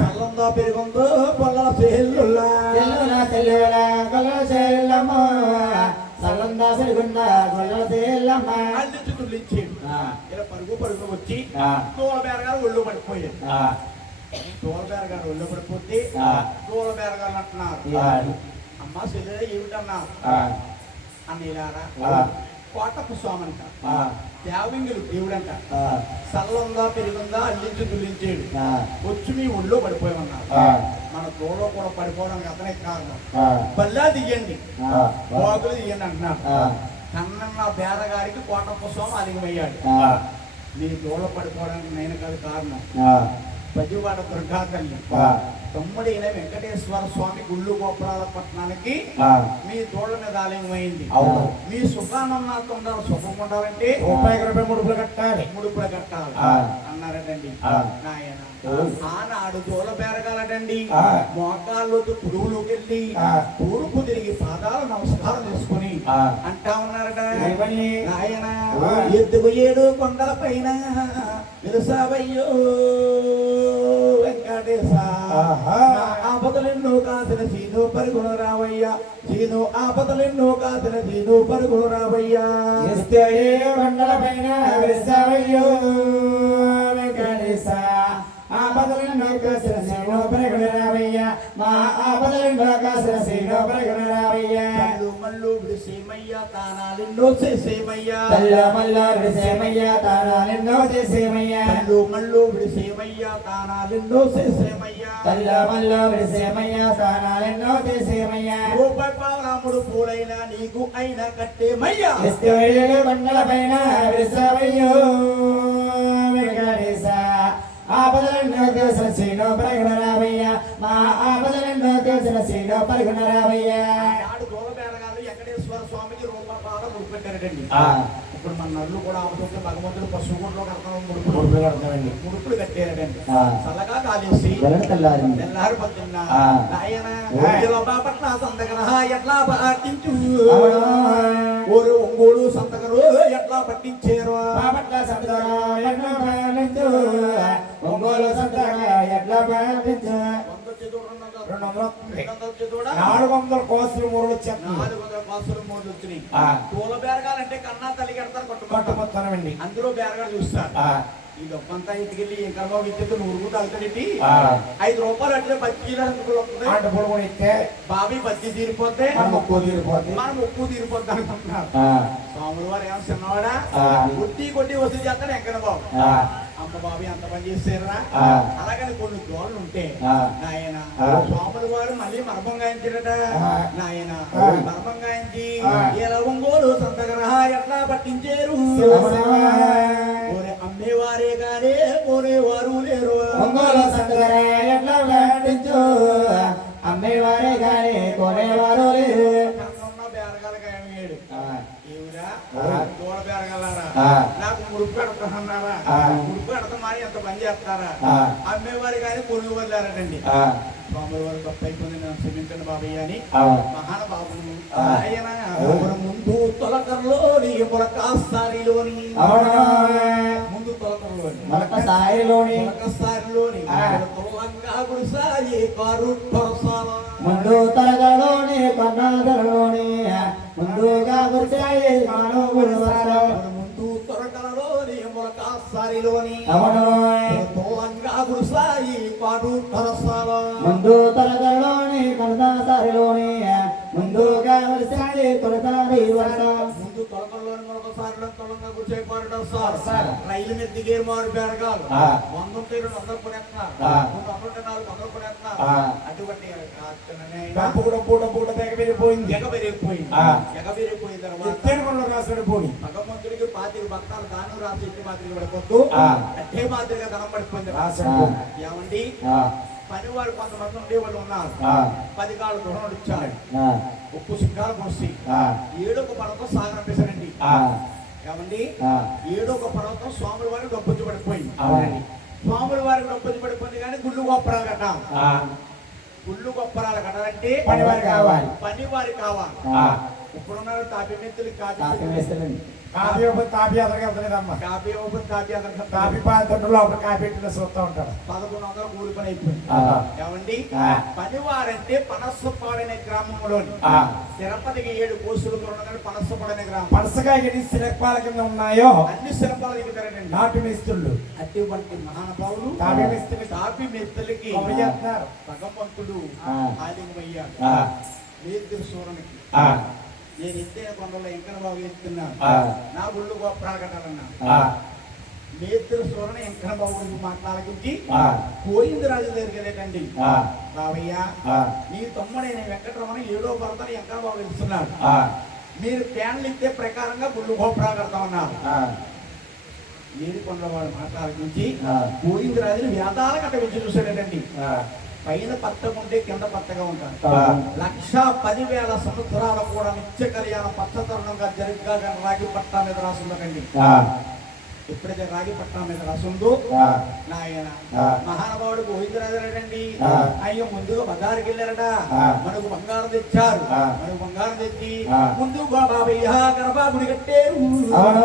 సల్లందో పెరుగుందో కొల్లల సేల్లులా తెల్లునా తెల్లునా కొల్ల చెల్లమ్మ సల్లందా సరిగుండా కొల్ల చెల్లమ్మ. అల్లించి తుల్లించేడు ఆ. ఇలా పరుగు వచ్చి ఆ. తోలబేర గారు ఒళ్ళు పడిపోయాడు ఆ. తోలబేర గారు ఒళ్ళు పడిపోతే ఆ. తోలబేర గారు అంటున్నారు ఆ. అమ్మ చెల్లె ఏమిటన్నారు ఆ. అన్నీలారా ఆ. కోటప్ప స్వామి అంట ఆ. దేవింగులు దేవుడంట ఆ. సల్లందా పెరుగుందా అల్లించి తుల్లించేడు ఆ. వచ్చి మీ ఒళ్ళో పడిపోయమన్నారు ఆ. మన తోలో కూడా పడిపోవడానికి అతనే కారణం ఆ. బల్లా దియ్యండి ఆ. బాగులు దియ్యండి అంటున్నారు ఆ. కన్నన్న బేరగారికి కోటప్ప స్వామి అలిగమయ్యాడు ఆ. నీ తోలో పడిపోవడానికి నేను కాదు కారణం ఆ. పజివాడ దుర్గా తల్లి ఆ. తమ్ముడైన వెంకటేశ్వర స్వామి గుళ్ళు గోపురాల పట్టణానికి ఆ. మీ తోళ్ళ మీద ఆలయమైంది అవును. మీ సుఖానంతో ఉండాలి సుఖం ఉండాలంటే రూపాయి ముడుపులు కట్టాలి ముడుపులు కట్టాలి ఆ. అన్నారటండి ఆ. నాయన ఓ. ఆనాడు తోల బేరగాలటండి ఆ. మోకాళ్ళు పురుగులోకి వెళ్ళి ఆ. తూర్పు తిరిగి పాదాలు నమస్కారం చేసుకుని ఆ. అంటా ఉన్నారట ఏమని? నాయన ఆ. ఎద్దుకు 7 కొండల పైన విలుసావయ్యో వెంకటేశ ఆహా. ఆపదలెన్నో కాసిన సీను పరుగులు రావయ్యా సీను ఆపదలెన్నో కాసిన సీను పరుగులు రావయ్యా ఎస్తే కొండల పైన విరిసావయ్యో వెంకటేశ ఆపదలను కాసిన శ్రీనో పరుగులు రావయ్య మా ఆపదలను కాసిన శ్రీనో పరుగులు రావయ్య కళ్ళు మల్లు విడిసేమయ్యా తానాలెన్నో చేసేమయ్యా తల్ల మల్ల విడిసేమయ్య తానాలెన్నో చేసేమయ్య కళ్ళు మల్లు విడిసేమయ్యా తానాలెన్నో చేసేమయ్యా తల్ల మల్ల విడిసేమయ్య తానాలెన్నో చేసేమయ్య రూపాయి పావరాముడు పూలైనా నీకు అయినా కట్టేమయ్యా ఎస్తే కొండల పైన విరిసావయ్యో వెంకటేశ ఆపదలెన్నో తెలిసిన శ్రీనో పరిగణరామయ్య మా ఆపదలెన్నో తెలిసిన శ్రీనో పరిగణరామయ్య ఆనాడు దూలబేరగాళ్ళు వెంకటేశ్వర స్వామికి రూపపాదం ముడిపెట్టారటండి ఆ ఇప్పుడు మన నల్లు కూడా ఆపుతుంటే భగవంతుడు పశువు గుడిలో కడతాం ముడుపులు కడతామండి ముడుపులు కట్టారటండి ఆ. చల్లగా కాలేసి వెలగ తెల్లారింది తెల్లారు పొద్దున్న ఆ. నాయన ఓ. ఇలా బాపట్ల సంతకన ఎట్లా పాటించు అవును. ఊరు ఒంగోలు సంతకరు ఎట్లా పట్టించారు బాపట్ల సంతరా ఎట్లా పాటించు ఒంగోలు సంతరా ఎట్లా పాటించు 400 కోసులు మూరలు వచ్చేస్తున్నాయి 400 కాసులు మూడు వచ్చినాయి ఆ. పూల బేరగాలంటే కన్నా తల్లి కడతారు కొట్టుకుంటారు కట్టుకొస్తానండి అందులో బేరగాలు చూస్తారు ఆ ఈ డబ్బంతా ఇంటికెళ్ళి ఇంకా విద్యుత్ 100 తగ్గుతాడేంటి ఆ 5 రూపాయలు అంటే బజ్జీలు అనుకుంటున్నాయి ఆట పొడుగుని ఇస్తే బాబీ బజ్జీ తీరిపోతే మన ముక్కు తీరిపోద్ది మనం ఉప్పు తీరిపోద్ది అనుకుంటున్నారు ఆ స్వాములు వారు ఏమో చిన్నవాడా ఆ. కొట్టి వసూలు చేస్తాడు ఎక్కడ బాబు ఆ అమ్మ బాబీ అంత పని చేసారా ఆ. అలాగని కొన్ని దోళ్ళు ఉంటే ఆ. నాయన ఆ. స్వాములు వారు మళ్ళీ మర్మం గాయించారట ఆ. నాయన ఆ. మర్మం గాయించి ఆ. ఇలా ఒంగోలు సంతగ్రహ ఎట్లా పట్టించారు అమ్మేవారే గానే కొనేవారు లేరు ఒంగోలు సంతరా ఎట్లా పాటించు అమ్మేవారే గాని కొనేవారు లేరు కన్నున్న బేరగాలగా ఏమయ్యాడు ఆ ఏమిరా ఆ. దూడ బేరగలరా ఆ. నాకు ముడుపు పెడతానన్నారా ఆ. ముడుపు పెడతామని ఎంత పని చేస్తారా ఆ. అమ్మేవారు కానీ కొనుగోలు వెళ్ళారటండి ఆ స్వామి వారు తప్ప అయిపోయింది నేను క్షమించండి బాబయ్య అని ఆ మహానుభావుడు ఆ. ఆయన ఎవరు ముందు తొలకరలోని మొలకాస్తారిలోని అవును ముందు తొలకరలోని మొలక సాయిలోని మొలకస్తారిలోని ఆ. తొలంగా గుడిసాయి కారు కొరసాల ముందు తరగలోని కొన్నాదలోని ముందుగా గుర్తాయి మానవుడు ఎవరు ముందు తొలకరలోని మొలకాస్తారిలోని అవును తొలంగా గుడిసాయి కారు కొరసాల ముందు తరగలోని కొనసారిలోని ముందుగా గుర్తాయి కొనసారి వరస ముందు తొలకరలోని మరొకసారిలో తొలంగా కూర్చొని పారడం సార్ రైలు మీద దిగేరు మారు బేరగాలు ఆ. 100 ఉంటే 200 కొనేస్తున్నారు ఆ. 100 ఉంటే 400 కొనేస్తున్నారు ఆ. అటువంటి డబ్బు కూడా తెగ పెరిగిపోయింది ఎగబెరిగిపోయింది ఆ. ఎగబెరిగిపోయిన తర్వాత ఎత్తేనుకున్న రాసుడు పోని భగవంతుడికి 25 భక్తాలు దానం రాసి ఇట్టి మాదిరిగా పడిపోతూ ఆ. అట్టే మాదిరిగా ధనం పడిపోయింది రాసుడు ఆ. పోని ఏమండి ఆ పనివారు కొంతమంది ఉండే వాళ్ళు ఉన్నారు ఆ 10 కాళ్ళు దూరం ఇచ్చాడు ఆ ఉప్పు సింగాలు పోసి ఆ 7 పడవతో సాగనంపేశారండి ఆ ఏమండి ఆ 7 పడవతో స్వాముల వారికి డబ్బుచ్చి పడిపోయింది అవునండి స్వాముల వారికి డబ్బుచ్చి పడిపోయింది కానీ గుళ్ళు గొప్పరాలు కట్టాలి ఆ గుళ్ళు గొప్పరాలు కట్టాలంటే పనివారు కావాలి. పనివారి కావాలి ఆ ఇప్పుడున్న తాపి మెత్తులు కాపీ కాపీ వేస్తానండి కాపీ ఒకటి తాపీ అదరికి వెళ్తలేదమ్మా కాపీ ఓపెన్ కాపీ అదనక కాపీ పాత్ర లోపల కాపీ పెట్టిన చూస్తూ ఉంటారు 1100 కూలి పని అయిపోయింది ఆ. ఏమండి ఆ. పనివారంటే పనస్సుపాడనే గ్రామంలోని ఆ తిరుపతికి 7 కోసులు కొనగానే పనస్సుపాడనే గ్రామం పనసగా ఎన్ని శిల్పాల కింద ఉన్నాయో అన్ని శిల్పాలు దిగుతారండి నాటు మిస్తుళ్ళు అటువంటి మహానుభావులు తాపీ మిస్తులు కాపీ మెత్తలకి కొబ్బరి చేస్తున్నారు భగవంతుడు ఆ. ఆలింగమయ్యాడు ఆ వేదిక సూరనికి ఆ నేను ఎత్తిన కొండలో ఎంకన బాబు ఎత్తున్నాను ఆ. నా గుళ్ళు గోపురాలు కట్టాలన్నా ఆ మేత్రి సూరణ ఎంకన బాబు గురించి మాట్లాడించి ఆ. పోయింది రాజు దగ్గరికి వెళ్ళేటండి ఆ. బాబయ్య ఆ. నీ తమ్ముడైన వెంకటరమణ 7వ భర్తని ఎంకన బాబు ఇస్తున్నాడు ఆ మీరు ప్యాన్లు ఇచ్చే ప్రకారంగా గుళ్ళు గోపురాలు కడతా ఉన్నారు ఆ ఏడుకొండల వాడు మాట్లాడించి ఆ. పోయింది రాజుని వేదాల కట్ట వెచ్చి చూసాడటండి ఆ పైన పచ్చగా ఉంటే కింద పచ్చగా ఉంటారు ఆ. 1,10,000 సంవత్సరాలు కూడా నిత్య కళ్యాణం పచ్చతరుణంగా జరిగ్గా రాగి పట్టా మీద రాసుందండి ఆ ఎప్పుడైతే రాగి పట్టా మీద రాసుందో ఆ. నాయన ఆ. మహానుభావుడు గోవిందరాజుడండి ఆ. అయ్యో ముందుగా బజారుకి వెళ్ళారట ఆ. మనకు బంగారం తెచ్చారు ఆ. మనకు బంగారం తెచ్చి ఆ. ముందుగా బాబయ్య గర్భాగుడి కట్టారు అవును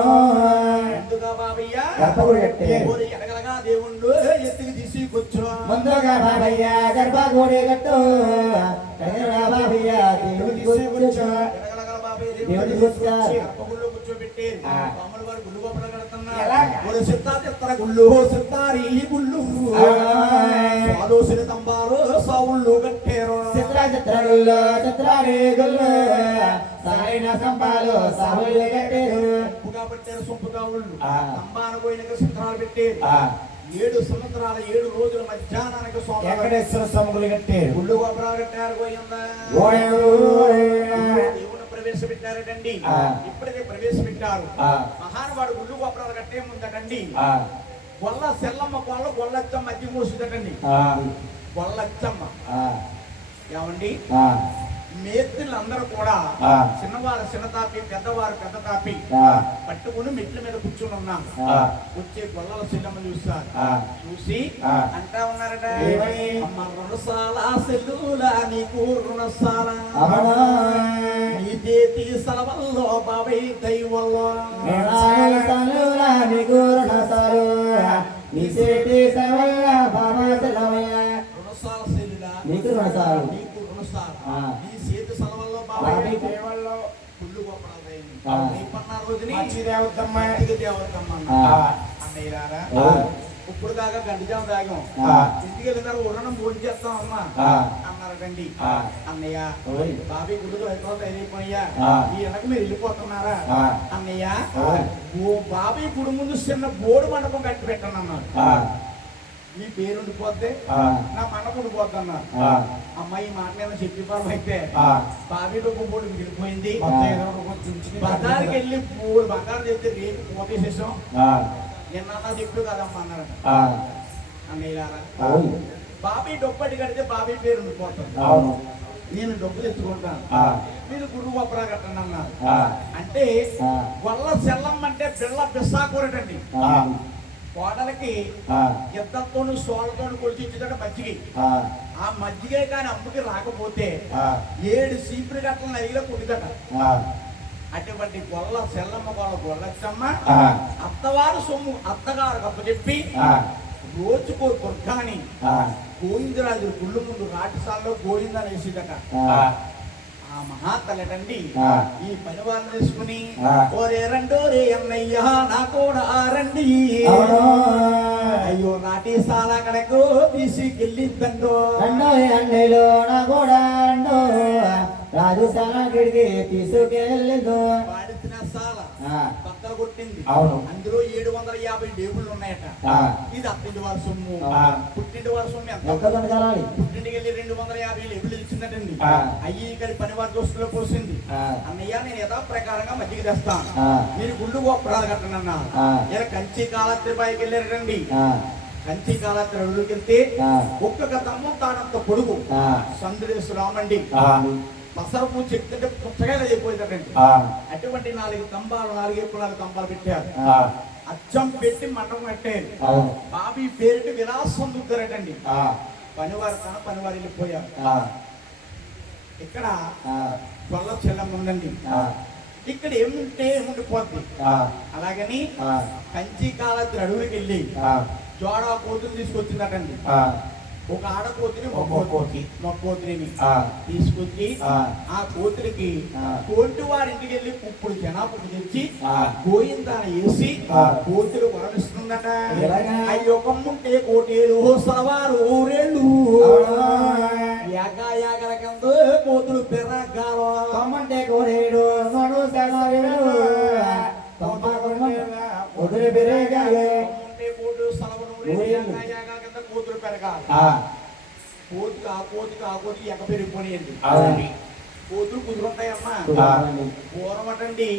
ముందుగా బాబయ్య గర్భగుడి కట్టారు. ఓరి ఎడగలగా దేవుళ్ళు ఎత్తికి తీసుకొచ్చు ముందుగా బాబయ్య గర్భగుడి కట్టు కన్నడ బాబయ్య దేవుడి కూర్చో ఎడగలగా బాబయ్య దేవుడి కూర్చో గర్భగుడిలో కూర్చోబెట్టి ఆ. స్వాముల వారు గుళ్ళు గోపురం కడుతున్నారు ఎలాగా? ஒரு சித்தா சித்திர గుళ్ళు సిత్తారి గుళ్ళు సాధోసిన తంబాలు సావుళ్ళు కట్టేరు చిత్ర చిత్రగుల్లో చిత్రారి గుళ్ళు సాయిన సంపాలు సావులు కట్టారు ఉప్పుగా పెట్టారు సొంపుగా ఉళ్ళు ఆ. తంబాన పోయినక చిత్రాలు పెట్టారు ఆ 7 సంవత్సరాల 7 రోజుల మధ్యాహ్నానికి స్వామి వెంకటేశ్వర స్వాములు కట్టారు గుళ్ళు గోపురాలు కట్టారు పోయిందా దేవుని ప్రవేశపెట్టారటండి ఆ. ఇప్పుడైతే ప్రవేశపెట్టారు ఆ. మహానుభావుడు గుళ్ళు గోపురాలు కట్టే ముందటండి ఆ గొల్ల సెల్లమ్మ గొల్ల గొల్లచ్చమ్మ మధ్య మూసిందటండి. గొల్లచ్చమ్మ ఏమండి మేస్త్రులందరూ కూడా చిన్నవారు చిన్న తాపి పెద్దవారు పెద్ద తాపి పట్టుకుని మెట్ల మీద కూర్చుని ఉన్నాం. వచ్చే గొల్లల సెల్లమ్మ చూస్తారు. చూసి అంటా ఉన్నారట, అమ్మ రుణసాల సెల్లులా నీకు రుణసాల నీ చేతి సలవల్లో బాబై దైవల్లో నీకు రుణసాలు నీ చేతి సలవల్ల బాబా సెలవయ్య రుణసాల సెల్లులా నీకు రుణసాలు నీకు రుణసాల నీ చేతి సలవల్లో బాబై దైవల్లో పుల్లు గొప్ప మంచి దేవతమ్మ అన్నయ్యారా ఇప్పుడు దాకా గంటజాము తాగాం. ఇంటికి వెళ్ళినారు ఉరణం భోజనం చేస్తాం అమ్మా అన్నారటండి. అన్నయ్య బాబీ గుడిలో ఎక్కువ తయారైపోయా ఈ వెనక మీరు వెళ్ళిపోతున్నారా అన్నయ్య? ఓ బాబీ గుడి ముందు చిన్న బోర్డు మండపం కట్టి పెట్టండి అన్నారు. మీ పేరు ఉండిపోతే నా మండపం ఉండిపోద్ది అన్నారు. అమ్మాయి మాట మీద చెప్పి పాపం అయితే బాబీలో ఒక బోర్డు మిగిలిపోయింది. బజార్కి వెళ్ళి బోర్డు బంగారం చెప్తే రేపు పోతేసేసాం నిన్న చెప్పు కదమ్మా అన్నారట. అన్నయ్యారా బాబీ డొప్పటి కడితే బాబీ పేరు ఉండిపోతాను. నేను డబ్బు తెచ్చుకుంటాను, మీరు గురువు అప్పరా కట్టండి అన్నారు. అంటే గొల్ల సెల్లమ్మ అంటే బిళ్ళ బిస్సాకూరటండి. కోడలకి ఇద్దరితో సోళ్ళతో కొలిచి ఇచ్చేట మజ్జిగ. ఆ మజ్జిగే కానీ అమ్మకి రాకపోతే 7 సీపులు గట్టలు నదిలో కుడిదట. అటువంటి గొల్ల సెల్లమ్మ గొల్ల గొల్లచ్చమ్మ అత్తవారు సొమ్ము అత్తగారు అప్పచెప్పి రోజుకో దుర్గాని గోవిందరాజు గుళ్ళు ముందు రాటిసాల్లో గోవిందని వేసేదట. ఆ మహాతల్లటండి ఈ పనివాళ్ళు తీసుకుని ఓరే రండోరే అన్నయ్య నా కూడా రండి, అయ్యో నాటిసాల కడకు తీసుకెళ్ళిద్దండో అన్నయ్యలో నా కూడా రండో రాజు సాల గిడికి తీసుకెళ్ళిందో. వాడిచిన సాల పక్కన కొట్టింది. అవును. అందులో 750 టేబుల్ ఉన్నాయట. ఇది అత్తింటి వారి సొమ్ము. పుట్టింటి వారి సొమ్ము ఎంత? పుట్టింటికి వెళ్ళి 250 టేబుల్ ఇచ్చిందటండి. అయ్యి ఇక్కడ పని వారి దోస్తులో పోసింది. అన్నయ్య నేను యథా ప్రకారంగా మజ్జిగ తెస్తాను, మీరు గుళ్ళు గోపురాలు కట్టండి అన్నా. ఇలా కంచి కాలత్రి పైకి వెళ్ళారండి. కంచి కాలత్రి అడుగుకి వెళ్తే ఒక్కొక్క తమ్ము తానంత పొడుగు సందురేశ్వరామండి. పసరపు చెప్తుంటే పుచ్చగా అయిపోయిందండి. అటువంటి 4 స్తంభాలు 4 స్తంభాలు పెట్టారు. అచ్చం పెట్టి మండపం కట్టారు. బాబీ పేరుటి విలాసం దుద్దరటండి. పనివారు తన పనివారు వెళ్ళిపోయారు. ఇక్కడ గొల్ల చెల్లమ్మ ఉందండి. ఇక్కడ ఏముంటే ఏముండిపోద్ది. అలాగని కంచి కాలత్రి అడవులకి వెళ్ళి జోడా కోతులు తీసుకొచ్చిందటండి. ఒక ఆడకోతిని మొక్కోతిని తీసుకొచ్చి ఆ కోతులకి కోటి వారింటికి వెళ్ళి ఇప్పుడు జనాభాకు తెచ్చి గోయిందాన్ని వేసి కోతులు వరమిస్తుందట. అయ్యో కమ్ముంటే కోటేలు సవారు ఊరేళ్ళు యాగాయాగలకందో కోతులు పెరగాలో కమ్మంటే కోరేడు వదిలి పెరగాలి కోటు సలవను కోతులు పెరగాలి. కోతికి ఆ కోతికి ఎక్క పెరిగిపోయాయండి. కోతులు కుదురుంటాయమ్మా. పూర్వమటండి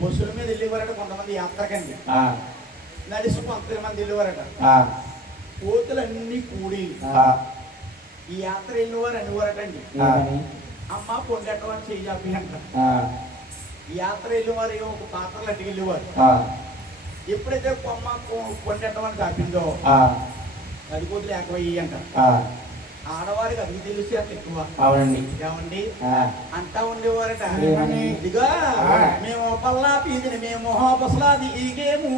బస్సుల మీద వెళ్ళేవారట కొంతమంది యాత్రకండి. నడిచి కొంతమంది వెళ్ళేవారట. కోతులన్నీ కూడి ఈ యాత్ర వెళ్ళేవారు అనేవారటండి. అమ్మ పొంగట్టమని చెయ్యి అంట. యాత్ర వెళ్ళేవారు ఒక పాత్రలు అట్టుకు వెళ్ళేవారు. ఎప్పుడైతే కొమ్మ కొండెట్టమని కాపిందో అది కోతులు ఏకవయ్యి అంట. ఆడవారికి అది తెలిసి అంత ఎక్కువ. అవునండి. ఏమండి అంటా ఉండేవారట, ఇదిగా మేము పల్లా పీదిని మేము బసలాది ఈగేము.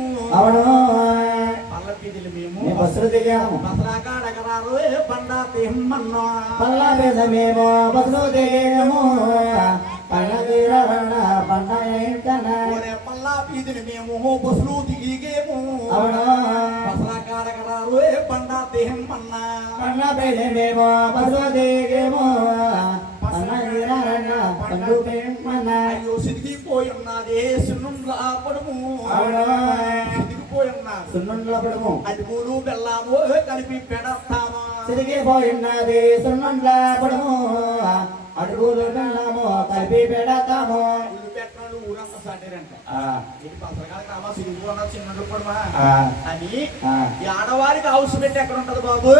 పల్ల పీదిలు మేము బస్సులు దిగాము. బసలా కాడగరారు పండా తెమ్మన్నా. పల్లా మీద మేము బస్సులు దిగాము. పల్లా పీదిని మేము బస్సులు దిగేము. బసలా కాడగరారు పండా తెమ్మన్నా. పల్లా మీద మేము బస్సులు దిగాము. అయ్యో సిదిగిపోయి ఉన్నది సున్నుండ్ల పడుము. సిదిగిపోయి ఉన్నది సున్నుండ్ల పడుము. అడుగులు బెల్లము కలిపి పెడతామా. సిదిగిపోయి ఉన్నది సున్నుండ్ల పడుము. అడుగులు బెల్లము కలిపి పెడతాము. పెట్టినోళ్ళు ఊరంతా సాటారంట. ఇది పసరకాలకి రామా సిరుగు అన్నారు చిన్న కూడా అని ఆ. ఈ ఆడవారికి హౌస్ పెట్టి ఎక్కడ ఉంటది బాబు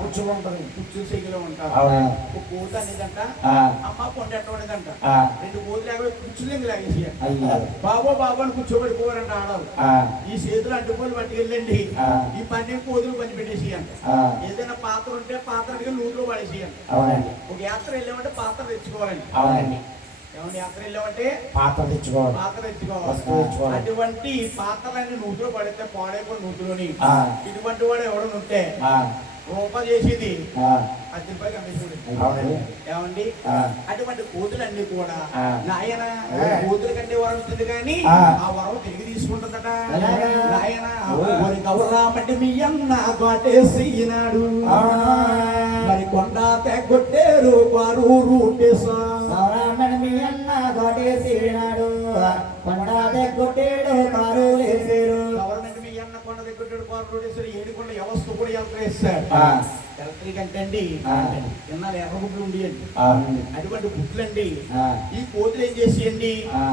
కూర్చోంటది కూర్చుని సిగ్గులో ఉంటారు అవునా. ఒక కూత అనేదంట ఆ. అమ్మ కొండ ఎట్ట ఉండేదంట ఆ. 2 కూతులు ఎక్కడ కూర్చుని లాగేసి అయ్యో. బాబు అని కూర్చోబెట్టుకోవాలంట ఆడవాళ్ళు ఆ. ఈ చేతులు అడ్డుకోలు పట్టుకెళ్ళండి ఆ. ఈ పని కోతులు పని పెట్టేసి అంట ఆ. ఏదైనా పాత్ర ఉంటే పాత్రకి నూతులు పడేసి అంట అవునండి. ఒక యాత్ర వెళ్ళామంటే పాత్ర తెచ్చుకోవాలండి అవునండి. ఏమన్నా యాత్ర వెళ్ళామంటే పాత్ర తెచ్చుకోవాలి పాత్ర వస్తువు తెచ్చుకోవాలి తెచ్చుకోవాలి. అటువంటి పాత్రలన్నీ నూతులు పడితే పాడైపోయి నూతులోని ఆ. ఇటువంటి వాడు ఎవడని ఉంటే ఆ. రూపాయి చేసేది ఆ. 10 రూపాయలు అమ్మేసాడు అవునండి. ఏమండి ఆ. అటువంటి కూతులన్నీ కూడా ఆ. నాయన ఆ. కూతుల కంటే వరం ఇస్తుంది కానీ ఆ. ఆ వరం తిరిగి తీసుకుంటుందట ఎలాగా? నాయన ఓరి గౌరామంటే మీ అన్న కాటేసినాడు అవునా. మరి కొండ తెగొట్టేరు వారు రూటేసా సౌరామణి మీ అన్న కొట్టేసినాడు. కొండ కొట్టేడు కారు లేసేరు. గవర్నమెంట్ మీ అన్న కొండ తెగొట్టాడు వారు రూటేసారు ఏడుకొండ వ్యవస్థ కూడా ఎలక్ట్రేస్తారు ఆ. ఎలక్ట్రిక్ అంటే అండి ఆ. ఎన్నాళ్ళు ఎర్ర గుడ్లు ఉండేయండి అవునండి. అటువంటి గుడ్లండి ఆ. ఈ కోతులు ఏం చేసేయండి ఆ.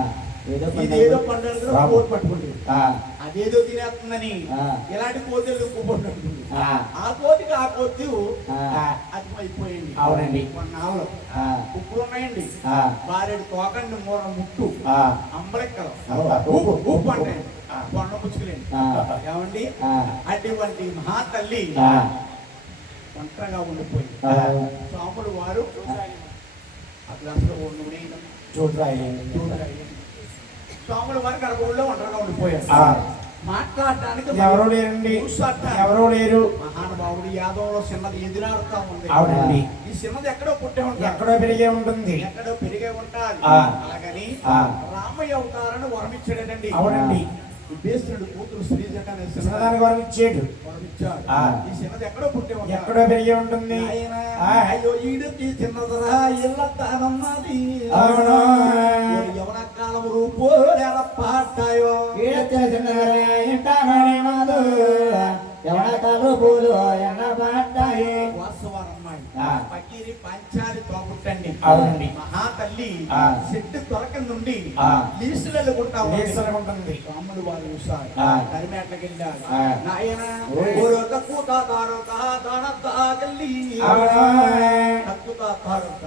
ఏదో ఇదేదో పండుగ రాబో. కోతి పట్టుకుంటుంది ఆ. అదేదో తినేస్తుందని ఆ. ఇలాంటి కోతులు కూపట్టుకుంటుంది ఆ. ఆ కోతికి ఆ కోతి ఆ. అర్థమైపోయింది అవునండి. కొన్నాళ్ళు ఆ. ఉప్పులు ఉన్నాయండి ఆ. బారెడు తోకండి మూర ముట్టు ఆ. అంబలెక్కలు ఆ. ఉప్పు ఉప్పు అంటాయండి కొండ పుచ్చుకులేండి ఆ. ఏమండి ఆ. అటువంటి మహా తల్లి ఆ. ఒంటరిగా ఉండిపోయింది ఆ. స్వాములు వారు ఆ గ్లాసులో నూనె చూడరాయి స్వాముల వారు గర్భంలో ఒంటరిగా ఉండిపోయారు ఆ. మాట్లాడటానికి ఎవరు లేరండి చూస్తాడటానికి ఎవరు లేరు మహానుభావుడు యాదవ్లో చిన్నది ఎదురాడుతా ఉంది అవునండి. ఈ చిన్నది ఎక్కడో పుట్టే ఉంటాడు ఎక్కడో పెరిగే ఉంటుంది ఎక్కడో పెరిగే ఉంటాది ఆ. అలాగని ఆ. రామయ్య అవతారాన్ని వరమిచ్చాడండి అవునండి. ఈ బేస్తుడు కూతురు శ్రీజట అనే చిన్నదాన్ని చిన్నదానికి వరం ఇచ్చేడు వరమిచ్చాడు ఆ. ఈ చిన్నది ఎక్కడో పుట్టే ఉంటాడు ఎక్కడో పెరిగే ఉంటుంది ఆయన ఆ. అయ్యో ఈడుకి చిన్నదరా ఇళ్ళ తానన్నది అవును. యవన కాలం రూపో ఎలా పాటాయో ఎవడకాలు పూలు ఎన్న పడ్డాయి. వాస్తవారమ్మాయి ఆ. పకీరి పంచాలి తోపుట్టండి అవునండి. మహాతల్లి ఆ. చెట్టు తొలక నుండి ఆ. లీసులు వెళ్ళుకుంటా ఉంది. లేసలు ఉంటుంది స్వాములు వారు చూస్తారు ఆ. కరిమేట్లకి వెళ్ళారు ఆ. నాయన ఓయ్. ఓరొక కూతాతారో దానతాకెళ్ళి అవునా.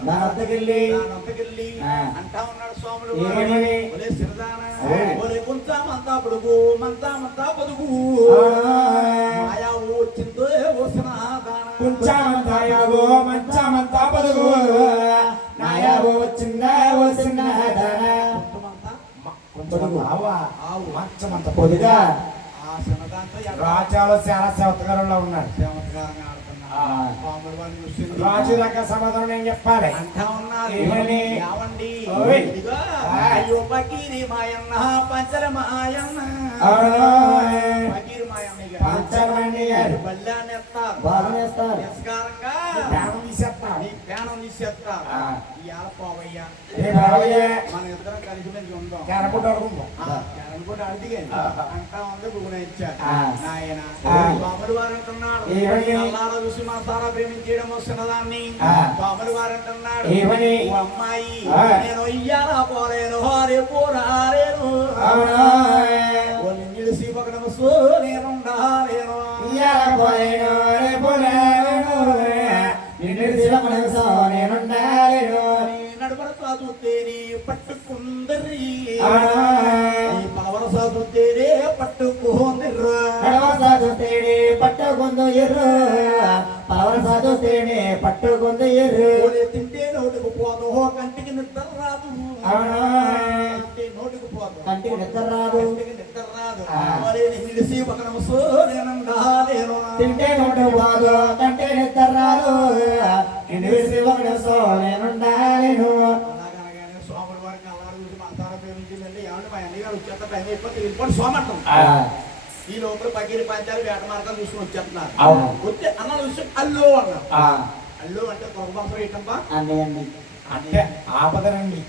దానతకెళ్ళి. దానంతకెళ్ళి ఆ. అంటా ఉన్నాడు స్వాములు ఏమని? వారు ఒలే సిరదాన ఓయ్. ఒలే కొంచామంతా పొడుగు మంతామంతా పొదుగు అవునా. మాయా వచ్చిందో వసిన దాన కుంచామంతాయాగో మంచామంతా పదుగు నాయాగో వచ్చిందా వచ్చిన కొంతమంతా పొదుగు ఆవా ఆవు మంచమంత పొదుగా. ఆ చిన్నదాంతో రాజాలో చాలా చమత్కారంలో ఉన్నాడు సేవకారంగా ఆడుతున్నారు ఆ. స్వాములు వారిని చూసింది రాజు దగ్గర సమాధానం నేను చెప్పాలి అంటా ఉన్నారు ఏమని? ఏమండి ఓయ్. ఇదిగో ఆ. అయ్యో పకీరి మాయన్న పంచల మాయన్న అవునా. పకీరి మాయన్న ఇక. పంచమండి గారు బల్లాన్ని ఎత్తారు బాధనేస్తారు. నిస్కారంగా ప్రాణం తీసేస్తారు నీ ప్రాణం తీసేస్తారు ఆ. ఇవాళ పోవయ్యా ఏ బావయ్య మన ఇద్దరం కలిసి మంచి ఉందాం క్యారపుట్ అడుగుందాం అనుకుంటే అడిగే అంటా ఉంది భూమి ఇచ్చాడు ఆ. నాయన ఆ. స్వాములు వారు అంటున్నాడు ఏమని? అల్లారా చూసి మన సారా ప్రేమించడం వస్తున్నదాన్ని ఆ. స్వాములు వారు అంటున్నాడు ఏమని? ఓ అమ్మాయి ఆ. నేను ఇయ్యాలా పోలేను రేపు రాలేను అవునా. ఓ నిన్ను సీపకడం సో నేను ఉండాలేను ఇయ్యాల పోలేను రేపు లేను నిన్ను శివమనసో నేనుండాలేను నడుమర సాధుతేనే పట్టుకుందరి అవునా. పలవర సాధుతేనే పట్టుకుందర్రా సాధు తేడే పట్టుకుందు ఎర్రు. పలవర సాధు తేడే పట్టుకుందు ఎర్రు. ఓలే తింటే నోటికి పోదు కంటికి నిద్ర రాదు అవునా. తింటే నోటికి పోదు కంటికి నిద్ర రాదు. కంటికి నిద్ర రాదు ఆ. ఓలే నిన్ను సీపకడం సో నేను ఉండాలేను తింటే నోటు బాదు కంటే నిద్ర రాదు. నిన్ను శివమనసో నేనుండాలేను. అలాగనగానే స్వాముల వారికి అల్లారు చూసి మంతారా ప్రేమించిందండి ఏమంటే మా అన్నయ్య వచ్చేస్తా టైం అయిపోతే వెళ్ళిపోయి సోమంటాం ఆ. ఈ లోపల పగిరి పంచాలు వేట మార్గాలు చూసుకుని వచ్చేస్తున్నారు అవును. వచ్చి అన్న చూసి అల్లు అన్నారు ఆ. అల్లు అంటే కొరబంసరం ఏంటమ్మా అండి అండి. అంటే ఆపదనండి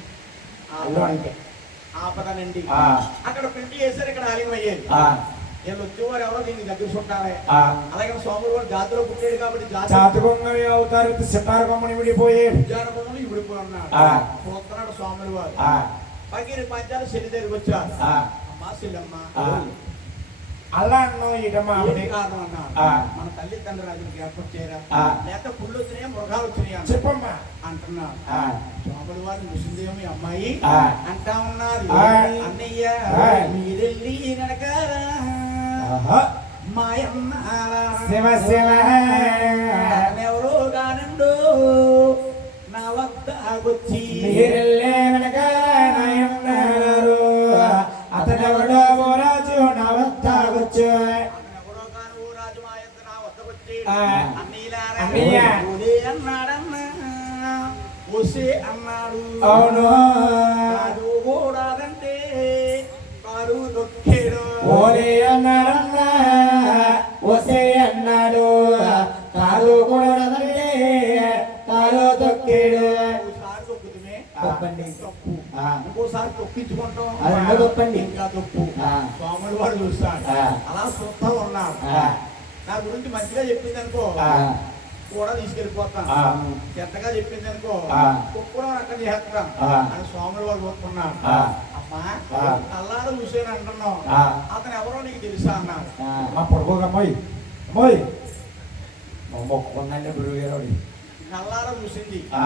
అల్లు అంటే ఆపదనండి ఆ. అక్కడ ప్రింట్ చేశారు ఇక్కడ ఆలయం అయ్యేది ఆ. వీళ్ళు వచ్చేవారు ఎవరో దీనికి దగ్గర చుట్టాలే ఆ. అలాగే స్వాములు వారు జాతిలో పుట్టాడు కాబట్టి జాతి చాతుకొంగని అవుతారు సితారు కొమ్మని విడిపోయాడు ఉద్యానవనంలో ఇవిడిపోయి ఉన్నాడు ఆ. చూస్తున్నాడు స్వాములు వారు ఆ. పగిరి పంచాలు చెల్లి దగ్గరికి వచ్చారు. ఆ. అమ్మా చెల్లెమ్మ ఆ. అలా అన్నో ఇటమ్మా ఏంటి కారణం అన్నారు. ఆ. మన తల్లిదండ్రులు రాజులకు ఏర్పాటు చేయరా, ఆ. లేక పుళ్ళు వచ్చినాయి మృగాలు వచ్చినాయి చెప్పమ్మా. అంటున్నారు. ఆ. స్వాములు వారు ముసిందేమి అమ్మాయి ఆ. అంటా ఉన్నారు. ఆ. అన్నయ్య ఆ. మీరెళ్ళి నడకారా ఆహా. మాయమ్మ శివ శివ ఎవరో కానండు నా వద్ద వచ్చి మీరెళ్ళే వెనక నాయన్నారు అతనెవడో ఓ రాజు నా వద్ద వచ్చు. ఎవరో కాను ఓ రాజు మా యొక్క నా వద్ద వచ్చి ఆ. అన్నయ్యలారా అన్నయ్య. ఓలే అన్నాడన్నా ఓసే అన్నాడు. అవును. రాజు కూడాలంటే కారు దొక్కేడు. ఓలే అన్నాడన్నా ఓసే అన్నాడు కారు కూడా కారు తొక్కేడు. ఒకసారి తొక్కుతుమే తప్పండి. తప్పు. ఆ. ఇంకోసారి తొక్కించుకుంటాం అది రెండో తప్పండి. ఇంకా తప్పు. ఆ. స్వాములు వాడు చూస్తాడు. ఆ. అలా చూస్తా ఉన్నాడు. ఆ. నా గురించి మంచిగా చెప్పింది అనుకో ఆ. కూడా తీసుకెళ్ళిపోతాను. ఆ. చెత్తగా చెప్పింది అనుకో ఆ. కుక్కడం అక్కడ చేస్తాను ఆ. అని స్వాములు వాడు ఒప్పుకున్నాడు. ఆ. అమ్మా ఆ. అల్లారు చూసాను అంటున్నావు, ఆ. అతను ఎవరో నీకు తెలుసా అన్నాడు. మా పొడుకోగా అమ్మాయి అమ్మాయి మొక్కుకుందండి గురువు గారు. నల్లారా చూసింది. ఆ.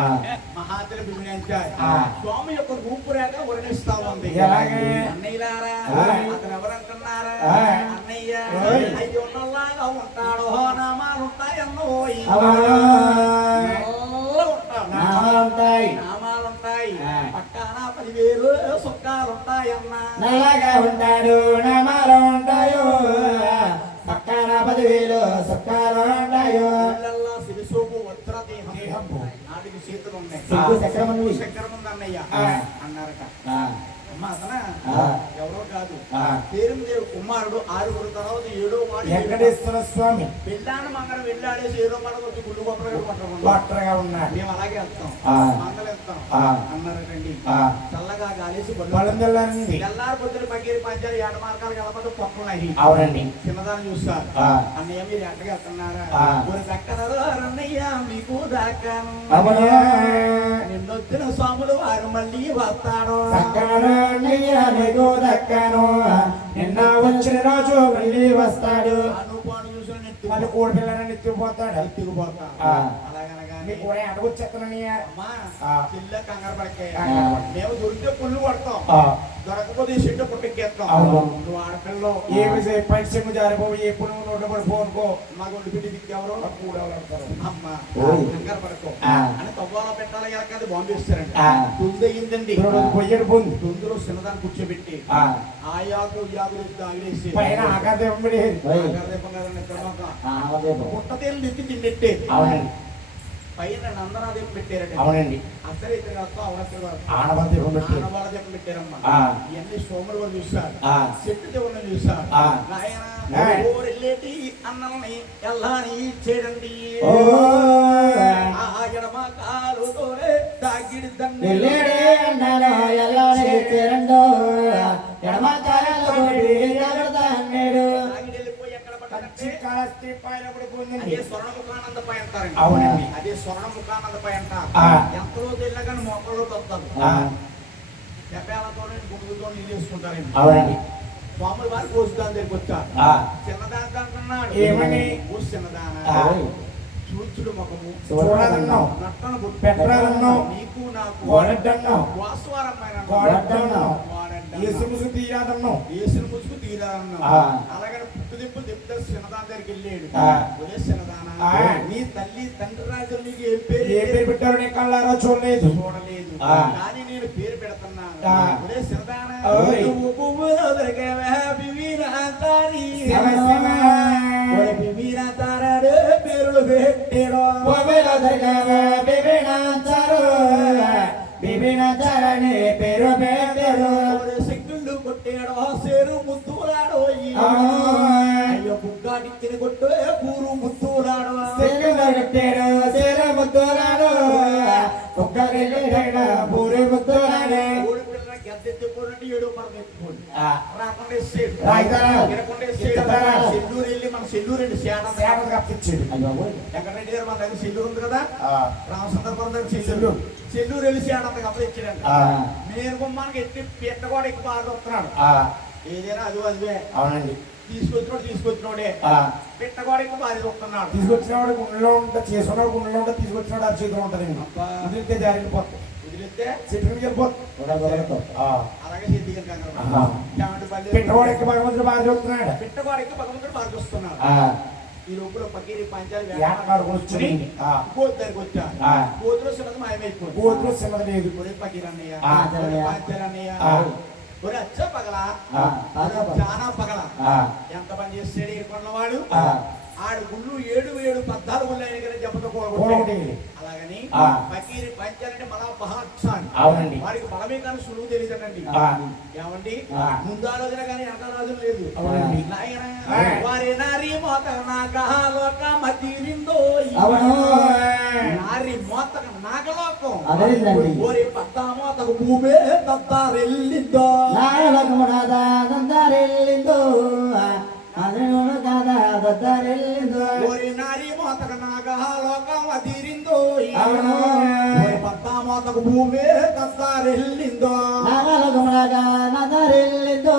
మహాతలి బిడ్డ ఆ. స్వామి యొక్క రూపురేఖ వర్ణిస్తా ఉంది. ఎలాగే? అన్నయ్యలారా ఆ. అతను ఎవరంటున్నారా ఆ. అన్నయ్య ఓయ్. అయ్యో నల్లాగా ఉంటాడు నామాలు ఉంటాయన్నో నామాలుంటాయి. నామాలుంటాయి ఆ. పక్కన 10,000 సుక్కాలుంటాయన్నా. నల్లగా ఉంటాడు నామాలు ఉంటాయో పక్కన 10,000 సుఖాలు ఉంటాయో. ఇళ్ళల్లో సిరిసోపు వజ్ర దేహం దేహము. నాటికి చేతులు ఉన్నాయి. సిగ్గు చక్రం ఉంది. చక్రం ఉంది అన్నయ్య ఆ. అన్నారట. ఆ. అమ్మ అతనా ఆ. ఎవరో కాదు ఆ. పేరుదేవి కుమారుడు 6 తర్వాత 7వ వాడు వెంకటేశ్వర స్వామి పెళ్ళాన్ని మంగళం వెళ్ళాడేసి 7వ వాడు వచ్చి గుళ్ళు గొప్పలు కొట్టకుండా వాటర్గా ఉన్నాడు. మేము అలాగే వెళ్తాం ఆ. మంగళం వెళ్తాం ఆ. అన్నారటండి. ఆ. చల్లగా గాలేసి బలందల్లారింది. ఎల్లారు పొద్దున పగిరి పంచాలు ఏట మార్గాలు కలపడం పొక్కలున్నాయి. అవునండి. చిన్నదాన్ని చూస్తారు. ఆ. అన్నయ్య మీరు ఎక్కడికి వెళ్తున్నారా? ఆ. ఊరి దక్కనరు అన్నయ్య మీకు దాకాను. అవును. నిన్నొచ్చిన స్వాములు వారు మళ్ళీ వస్తాడు. దక్కను అన్నయ్య నీకు దక్కను నిన్న వచ్చిన రోజు మళ్ళీ వస్తాడు. అనుపాను చూసిన మళ్ళీ కోడి పిల్లని ఎత్తుకుపోతాడు. ఎత్తుకుపోతా. ఆ. అలాగనగానే నీకు కూడా అడగొచ్చేస్తానయ్య. అమ్మా ఆ. చిల్ల కంగారు పడకే. కంగారు పడకే. మేము దొరికితే పుల్లు పడతాం, ఆ. దొరకపోతే ఈ చెట్టు పుట్టెక్కేస్తాం. అవును. నువ్వు ఆడపిల్లో ఏ పైసెమ్ము జారిపోవు ఎప్పుడు నువ్వు నోట పడిపోనుకో మా గుండు పిట్టి దిక్కెవరు కూడా వెళ్తారు. అమ్మా ఓయ్. కంగారు పడకో ఆ. అని తవ్వాలో పెట్టాలి ఎలకాది బాంబు వేస్తారండి. ఆ. తుందయిందండి. పొయ్యడు పొంది తొందరలో చిన్నదాన్ని కూర్చోబెట్టి ఆ. ఆ యాకు ఆగిలేసి పైన ఆకాశం పడి ఓయ్. ఆనవదీపం. పుట్టతేలు నెత్తి తిన్నట్టే అవునండి. పైన నందనాదీపం పెట్టారండి. అవునండి. అసలు ఇతర అవనస్తులు ఆనవదీపం పెట్టి ఆనవాళ్ళ దీపం పెట్టారమ్మా. ఆ. ఇవన్నీ సోమరు వాళ్ళు చూస్తారు. ఆ. చెట్టు దేవుళ్ళని చూస్తారు. ఆ. నాయన ఆ. ఊరెళ్ళేటి అన్నల్ని ఎల్లాని చేయడండి. ఓ. ఆ ఎడమ కాలుతోనే దాగిడి దండి. ఎల్లేడే అన్నాడు ఎల్లాడే తిరండు ఎడమ కాలంలో కొట్టి జాగ్రత్త అన్నాడు. దాగిడి వెళ్ళిపోయి ఎక్కడ పడ్డాడంటే కాస్తి పైన పడిపోయిందండి. అదే స్వర్ణముఖానందపై అంటారండి. అవునండి. అదే స్వర్ణముఖానందపై అంటారు. ఆ. ఎంతలో తెలియక కానీ మొక్కలు వస్తారు. ఆ. ఎప్పేలతోనే గుండుతో నీళ్ళు వేసుకుంటారండి. అవునండి. స్వాములు వారు కోసుదాని దగ్గరికి వచ్చారు. ఆ. చిన్నదాని అంటున్నాడు. ఏమని? ఓ చిన్నదాన ఆ. చూచుడు ముఖము చూడదన్నావు. నట్టన బొట్టు పెట్టదన్నావు. నీకు నాకు వాడద్దన్నావు. వాస్తవారమైన వాడద్దన్నావు. ఏసు ముసుగు తీయాదన్నావు. ఏసుని ముసుగు తీరాలన్నావు. ఆ. అలాగని పుట్టుదింపు తిప్పితే చిన్నదాని దగ్గరికి వెళ్ళాడు. ఆ. ఒరే చిన్నదాన ఆ. నీ తల్లి తండ్రి రాజు నీకు ఏం ఏ పేరు పేరు పెట్టారు నీ కళ్ళారా చూడలేదు. చూడలేదు. ఆ. కానీ నేను పేరు పెడుతున్నాను. ఆ. ఒరే చిన్నదాన ఓయ్. నువ్వు పువ్వులో దొరికావా బివీరాతారి. శివ శివ. ఒరే బివీరాతారాడు పేరులు పెట్టాడు. పొగలో దొరికావా బిబినాచారు. బిబినాచారని పేరు పెట్టారు. ఒరే సిగ్గుళ్ళు కొట్టాడు సేరు ముద్దులాడు. అయ్యో బుగ్గాడి తిని కొట్టు పూరు ముద్దులాడు. సిగ్గులో పెట్టాడు సేర ముద్దులాడు. కుక్కకి పూరి ముద్దులాడే. ఊడి పిల్లల గద్దెత్తిపోయినట్టు ఏడు పడవ ఎత్తుకోండి ఆ. రాకుండా వేసేడు రాయితారా? తినకుండా వేసేడు ఎత్తుతారా? సెల్లూరు వెళ్ళి మన సెల్లూరు అండి సేవలు సేట కప్పించాడు వెంకటరెడ్డి గారు మన దగ్గర సెల్లూరు ఉంది కదా ఆ. రామచంద్రపురం దగ్గర సెల్లూరు సెల్లూరు వెళ్ళి సేట అంత కప్పలు ఇచ్చాడండి ఆ. నేను బొమ్మానికి ఎత్తి పెట్ట కూడా ఎక్కువ బాగా వస్తున్నాడు ఆ. ఏదైనా అదే అవునండి తీసుకొచ్చినోడే ఆ. పెట్ట కూడా ఎక్కువ బాగా వస్తున్నాడు తీసుకొచ్చినవాడు గుండెలో ఉంటే చేసుకున్నాడు గుండెలో ఉంటే తీసుకొచ్చినాడు ఆ చేతిలో ఉంటదండి అబ్బా. వదిలితే జారిపోతుంది వదిలితే చెట్టు మీద వెళ్ళిపోతుంది ఆ. అలాగే సిద్ధిగా ఆహా. పెట్టవాడికి భగవంతుడు బాగా చెప్తున్నాడు పెట్టగోడకి భగవంతుడు బాగా చూస్తున్నాడు ఆ. ఈ లోపల పకీరి పంచాలు వేటగాడుకొని వచ్చి ఆ. కోతి దగ్గరికి వచ్చాడు ఆ. కోతులు సిన్నది మాయమైపోయింది కోతులు సిన్నది లేదు ఒరే పకీర్ అన్నయ్య ఆ. ఒరే పంచాలు అన్నయ్య ఆ. ఒరే అచ్చా పగలా ఆ. చాలా పగల ఆ. ఎంత పని చేస్తాడు ఏర్పడిన వాడు ఆ. ఆడు గుళ్ళు 7 14 అయిన కదా జపతో కూడగొట్టాడు. కూడగొట్టాడు అలాగని ఆ. పకీరి పంచాలంటే మళ్ళా మహాక్షాన్ని అవునండి వారికి బలమే కానీ సులువు తెలియదండి ఆ. ఏమండి ఆ. ముందు ఆలోచన కానీ వెనక ఆలోచన లేదు అవునండి. నాయన ఆ. వారి నారి మోత నాగలోక మతిరిందో అవును. నారి మోత నాగలోకం అదేంటండి? ఓరి పద్దా మోతకు భూమే దత్తారెల్లిందో నాయలకమునాదా దందారెల్లిందో అదనును కాదా దద్దరెల్లిందో ఓరి నారి మోతకు నాగలోకం మతిరిందో అవును. ఓరి పద్దా మోతకు భూమే దత్తారెల్లిందో నాయలకమునాదా దందారెల్లిందో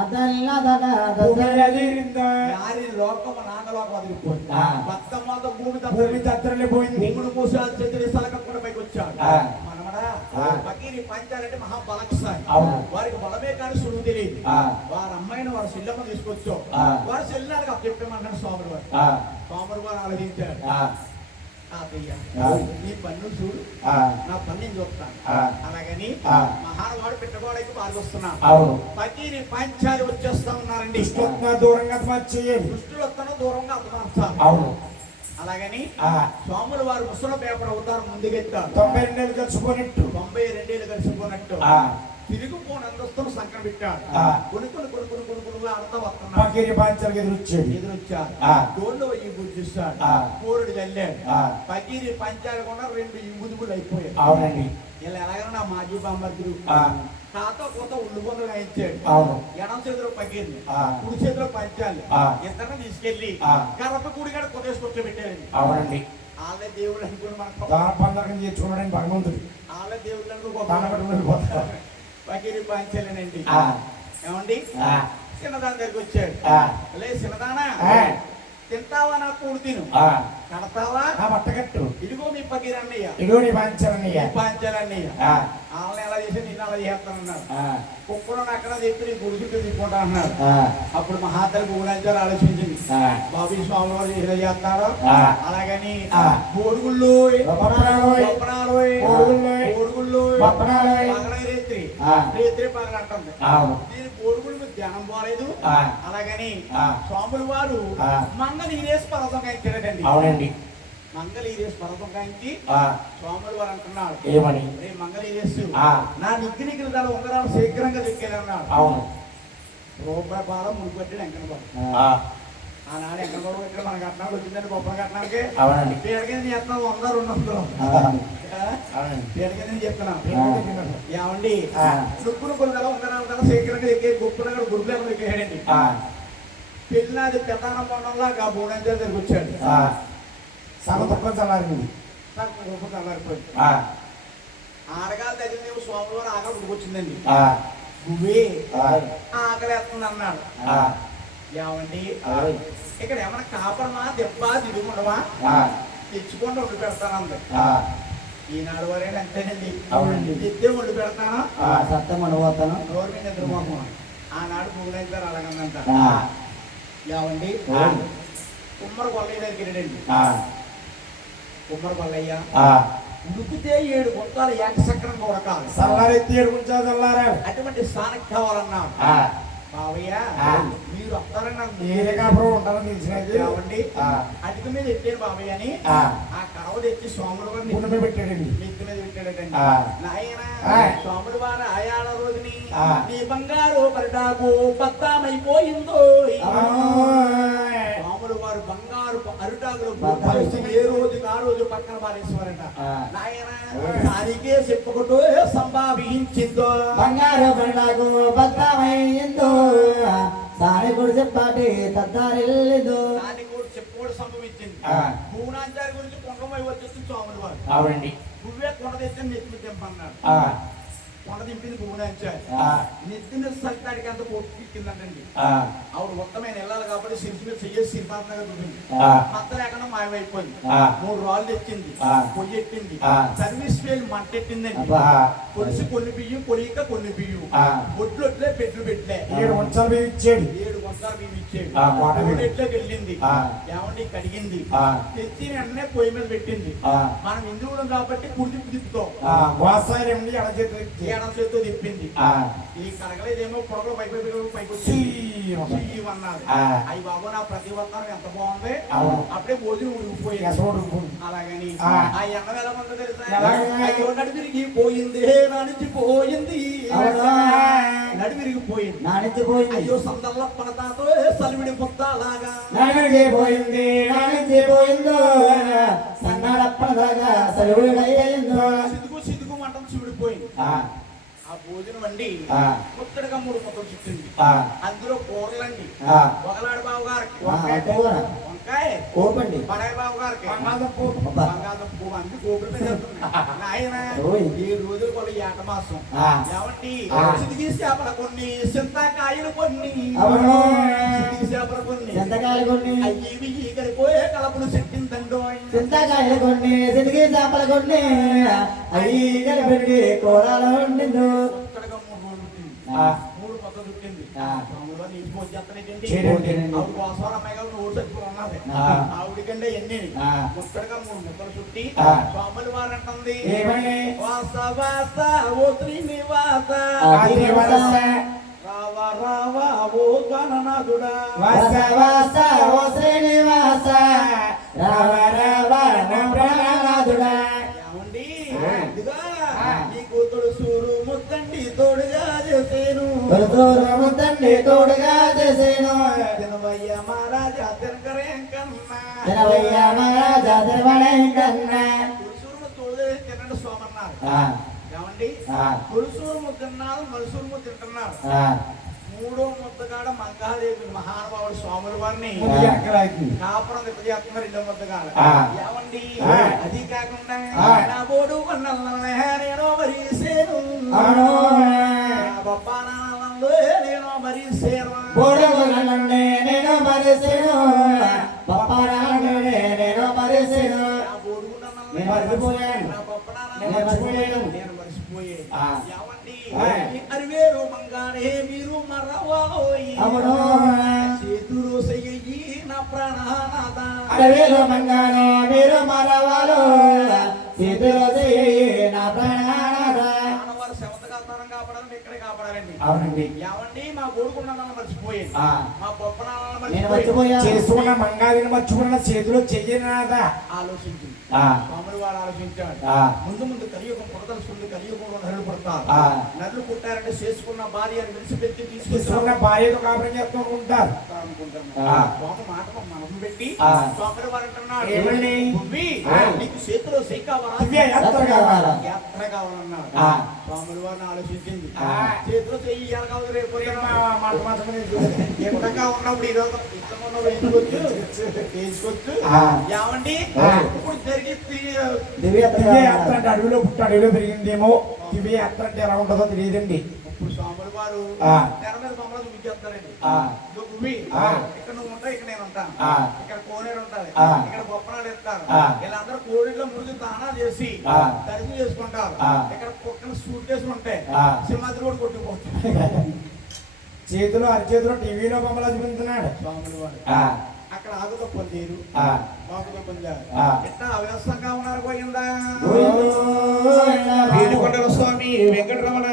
అదల్లదా దద్దరెల్లిందో నారి లోకము నాగలోకం వదిలిపోయింది ఆ. పద్ద మోత భూమి భూమి తత్తరలిపోయింది భూములు మూసాలు చెట్టుని సలకకుండా పైకి వచ్చాడు ఆ. మనమడా ఆ. పకీరి పంచాలంటే మహాబలక్షాయి అవును. వారికి బలమే కానీ సులువు తెలియదు ఆ. వారి అమ్మాయిని వారి చెల్లెమ్మ తీసుకొచ్చావు ఆ. వారు చెల్లినాడు అప్పు చెప్పామన్నాడు స్వామి వారు ఆ. స్వామి వారు ఆలోచించాడు ఆ. తాతయ్య ఆ. నీ పన్ను చూడు ఆ. నా పన్ను నేను చూస్తాను ఆ. అలాగని ఆ. మహానుభావుడు పెట్టగోడకి పాల్గొస్తున్నాడు అవును. పకీరి పంచాలు వచ్చేస్తా ఉన్నారండి ఇష్టొస్తున్నా దూరంగా మార్చేయాలి దుష్టులు వస్తాను దూరంగా అపమార్చాలి అవును. అలాగని ఆ. స్వాములు వారు ముసల పేపర్ అవుతారు ముందుకెత్తారు 92 కలుసుకున్నట్టు 92 కలిసిపోయినట్టు ఆ. తిరుగుపోని అందస్తును సంకట పెట్టాడు ఆ. కొనుక్కుని ఆడుతూ వస్తున్నాడు పకీరి పాంచాలకి ఎదురొచ్చాడు ఎదురొచ్చాడు ఆ. డోళ్ళు ఈ గుర్తిస్తాడు ఆ. కోరుడు చల్లాడు ఆ. పకీరి పంచాలు కూడా 2 ఇంబుదుబులు అయిపోయాయి అవునండి. ఇలా ఎలాగైనా నా మాజీ బామ్మర్దులు ఆ. తాత కోత ఉళ్ళు పొందలు వేయించాడు అవును. ఎడం చేతిలో పకీర్ని ఆ. కుడి చేతిలో పంచాలి ఆ. ఇద్దరిని తీసుకెళ్లి ఆ. గర్భ కుడిగాడ కొట్టేసి పెట్టారండి అవునండి. వాళ్ళే దేవుడు అనుకుని మనకు దాన పందకం చేసుకున్నాడని భగవంతుడు వాళ్ళే దేవుళ్ళు దాన అనుకో పట్టుకుని వెళ్ళిపోతాడు. పకీరి పంచాలేనండి ఆ. ఏమండి ఆ. చిన్నదాని దగ్గరికి వచ్చాడు ఆ. లే చిన్నదానా ఆ. తింటావా నా కూడు తిను ఆ. కడతావా ఆ బట్టకట్టు ఇదిగో మీ పకీర్ అన్నయ్య ఇదిగో నీ పాంచాలన్నయ్య. పంచాలన్నయ్య ఆ. వాళ్ళని ఎలా చేసి నేను అలా చేస్తానన్నాడు ఆ. కుక్కలను అక్కడ తెప్పి నీ గుడిచుట్టు తీసుకుంటా అన్నాడు ఆ. అప్పుడు మహాతల్లి గుణాచారు ఆలోచించింది ఆ. బాబీ స్వామి వారు ఇలా చేస్తారో ఆ. అలాగని ఆ. బోడుగుళ్ళు బొప్పనాలోయ్. బొప్పనాలోయ్, బోడుగుళ్ళోయ్. బోడుగుళ్ళోయ్, బొప్పనాలోయ్. పగలై రేత్రి ఆ. రేత్రి పగల అంటుంది అవును. దీని బోడుగుళ్ళు మీద ధ్యానం పోలేదు ఆ. అలాగని ఆ. స్వాములు వారు ఆ. మంగళీరేసి పర్వతం కాయించాడండి అవునండి. మంగళీరేసి పర్వతం కాయించి ఆ. స్వాములు వారు అంటున్నాడు ఏమని? రే మంగళీరేసు ఆ. నా నిగ్గినిగ్గిన దాని ఉంగరాలు శీఘ్రంగా దిక్కేదన్నాడు అవును. రూపాయి పాలం ముడిపెట్టాడు వెంకటబాబు ఆ. ఆనాడు వెంకటబాబు పెట్టాడు మన కట్నాలు వచ్చిందండి గొప్ప కట్నాలకి అవునండి. పేడకింది చేస్తున్నాం 100 200 అవునండి. పేడకింది చెప్తున్నాం ఆ. ఏమండి ఆ. దుక్కులు కొలగల ఉంగరాలు కదా శీఘ్రంగా ఎక్కే గుప్పులు గురుకులు ఎక్కేయండి ఆ. పెళ్ళినాది పెద్దానం పోవడంలా ఆ బోడంజా దగ్గరికి వచ్చాడు ఆ. సమ దుఃఖం చల్లారింది. నాకు గొప్ప కలరిపోయింది ఆ. ఆడగాల దగ్గర నీవు స్వామి వారు ఆకలి ఉడికొచ్చిందండి ఆ. నువ్వే ఆ. ఆకలి వేస్తుంది అన్నాడు ఆ. ఏమండి ఇక్కడ ఏమన్నా కాపడమా దెబ్బ దిగుండవా ఆ. తెచ్చుకుంటూ ఉండి పెడతానంది ఆ. ఈనాడు వరైనా అంతేనండి అవునండి. తెచ్చే ఉండి పెడతాను ఆ. సత్యం అనుభవతాను నోరు మీద నిద్రపోకమా ఆనాడు పూలైతే అలాగందంట ఆ. ఏమండి ఆ. కుమ్మర కొల్లయ్య దగ్గరికి వెళ్ళండి ఆ. కుమ్మర కొల్లయ్య ఆ. ఉడికితే 7 గుంటాలు ఏకచక్రంగా ఉడకాలి చల్లారెత్తి ఏడుకుంటా చల్లారారు. అటువంటి స్థానం కావాలన్నాడు ఆ. బావయ్య ఆ. మీరు వస్తారని నాకు ఏ కాపురం ఉంటారని తెలిసినది. ఏమండి ఆ. అటుక మీద ఎట్టాను బాబయ్య అని ఆ. ఆ కడవ తెచ్చి స్వాములు వారు గుండె పెట్టాడండి. నెత్తి మీద పెట్టాడటండి ఆ. నాయన ఆ. స్వాములు వారు ఆయాల రోజుని ఆ. నీ బంగారు పరిటాకు పత్తామైపోయిందో ఆ. స్వాములు వారు బంగారు అరుటాకులు పరిస్థితి ఏ రోజుకి ఆ రోజు పక్కన పారేశ్వరట నాయన దానికే చెప్పుకుంటూ సంభావించిందో బంగారు బండాకు బద్దమైందో సాని కూడా చెప్పాటి తద్దారిల్లిందో దాన్ని కూడా చెప్పుకోవడం సంభవించింది పూనాచారి గురించి కొండమై వచ్చేసి స్వాములు వారు అవునండి నువ్వే కొండ తెచ్చి నెత్తి తెంపన్నాడు కొండ దింపింది పూనాచారి నెత్తిన సరితాడికి అంత పొట్టిందంటండి ఆవిడ మొత్తమైన వెళ్ళాలి కాబట్టి సిరిసి మీద చెయ్యేసి సిరిపాతగా చూపింది మత్త లేకుండా మాయమైపోయింది 3 రాళ్ళు తెచ్చింది పొయ్యి ఎట్టింది సర్వీస్ ఫెయిల్ మంటెట్టిందండి కొలిసి కొన్ని బియ్యం కొలియక కొన్ని బియ్యం ఒడ్లు వడ్లే పెట్లు పెట్టలే 7 వంచాలు బియ్యం ఇచ్చాడు 7 వందల బియ్యం ఇచ్చాడు ఎట్లోకి వెళ్ళింది ఏమండి కడిగింది తెచ్చి వెంటనే పొయ్యి మీద పెట్టింది మనం హిందువులం కాబట్టి కుడి తిప్పుతాం ఎడం చేతితో తిప్పింది ఈ కడగలేదేమో పొడగలు పైకి వచ్చి అన్నారు అయ్యి బాబు నా ప్రతివర్తనం ఎంత బాగుంది అప్పుడే భోజనం ఉడికిపోయింది అలాగని ఆ ఎన్న ఎలా ఉందో తెలుసా అయ్యో నడివిరిగిపోయింది నడిచిపోయింది నడివిరిగిపోయింది అయ్యో సందర్ల పడతాతో సలివిడి పుత్త అలాగా నడివిరిగిపోయింది నడిచిపోయిందో సన్నాడప్పదాగా సలివిడిగయ్యిందో సిదుగు సిదుగు మంటం చివిడిపోయింది ఆ భోజనం అండి ముత్తడిగా 3 ముక్కలు చుట్టింది అందులో కూరలండి ఒకలాడి బాబు గారికి వంకాయ కోపండి బడాయి బాబు గారికి బంగాళదుంపు అన్ని కోపులు మీద ఆయన 7 రోజులు కూడా ఏట మాసం ఏమండి సిదిగి చేపల కొన్ని చింతకాయలు కొన్ని చేపల కొన్ని చింతకాయలు కొన్ని అయ్యి ఈగలిపోయే కలపులు చెట్టిందండో చింతకాయలు కొన్ని సిదిగి చేపల కొన్ని అయ్యి కలిపెట్టి కూరలు వండిందో 3 మొక్కలు చుట్టింది ఆవిడకంటే ఎన్ని ముక్కడగా 3 ముక్కలు చుట్టి స్వాములు వారు అంటుంది వాస వాస ఓ శ్రీనివాస రావ రావ ఓ గణనాథుడా వాస వాస ఓ శ్రీనివాస రావ రావ నా ప్రాణనాథుడా ఏమండి ఇదిగా నీకు తొడుసూరు ముత్తండి తోడుగా చేసేను ముత్తండి తోడుగా చేసేను తినవయ్య మహారాజా తినకరేం కన్నా తినవయ్య మహారాజా తినవడం కన్నా తొడుసూరు తోడు తినండి సోమన్నారు ఏమండి తొడుసూరు ముద్ద తిన్నారు మరుసూరు ముద్ద తింటున్నారు 3వ ముద్దగాడ మంగాదేవి మహానుభావుడు స్వాముల వారిని కాపురం తిప్పజేస్తున్నారు 2వ ముద్దగాడ ఏమండి అది కాకుండా నా బోడు నేను మరీసేను గొప్ప నాన్నలో నేను మరీసేను నేను మరీసేను నేను మరీసేను నేను మర్చిపోయాను నేను మర్చిపోయాను నేను మర్చిపోయాను ఏమండి అరివేరు మంగానే మీరు మరవాయి చేతులు చెయ్యి నా ప్రాణనాథ అరివేరు మంగానే మీరు మరవాలో చేతులు చెయ్యి నా ప్రాణనాథ వారు శవతకాతరం కాపాడాలని ఇక్కడే కాపాడాలండి అవునండి ఏమండి మా గోడుకున్న మర్చిపోయాను మా గొప్ప నేను మర్చిపోయాను చేసుకున్న మంగాదిని మర్చిపోయిన చేతిలో చెయ్యనాదా ఆలోచించింది మామూలు వాడు ఆలోచించాడు ముందు ముందు కలియుగం పుడతలుస్తుంది కలియుగంలో నరులు పుడతారు నరులు పుట్టారంటే చేసుకున్న భార్యను విడిచిపెట్టి తీసుకున్న భార్యతో కాపురం చేస్తూ ఉంటారు స్వామి మాట మనం పెట్టి స్వామి వారు అంటున్నాడు ఏమండి నీకు చేతిలో సై యాత్ర కావాలా యాత్ర కావాలన్నాడు స్వాములు వారిని ఆలోచించింది చేతిలో చెయ్యి ఎలా కావాలి రేపు ఎంతగా ఉన్నప్పుడు ఈరోజు ఇష్టం ఉన్నప్పుడు వేసుకోవచ్చు ఏమండి ఇప్పుడు జరిగి యాత్ర అంటే అడవిలో పుట్టి అడవిలో పెరిగిందేమో దివ్య యాత్ర అంటే ఎలా ఉంటుందో తెలియదండి ఇప్పుడు స్వాములు వారు తెర మీద బొమ్మలు చూపించేస్తారండి ఇక్కడ నువ్వు ఉంటావు ఇక్కడ నేను ఉంటాను ఇక్కడ కోనేరు ఉంటుంది ఇక్కడ గొప్పనాలు ఇస్తారు వీళ్ళందరూ కోడిలో ముందు దానా చేసి దర్శనం చేసుకుంటారు ఇక్కడ కుక్కలు సూట్ కేసులు ఉంటాయి సింహాద్రి కూడా కొట్టుకోవచ్చు చేతిలో అరచేతిలో టీవీలో బొమ్మలు చూపించున్నాడు స్వాములు వారు అక్కడ ఆగుతో పొందేరు బాగుతో పొందారు ఎట్లా అవ్యవస్థంగా ఉన్నారు పోయిందా వేడుకొండల స్వామి వెంకటరమణ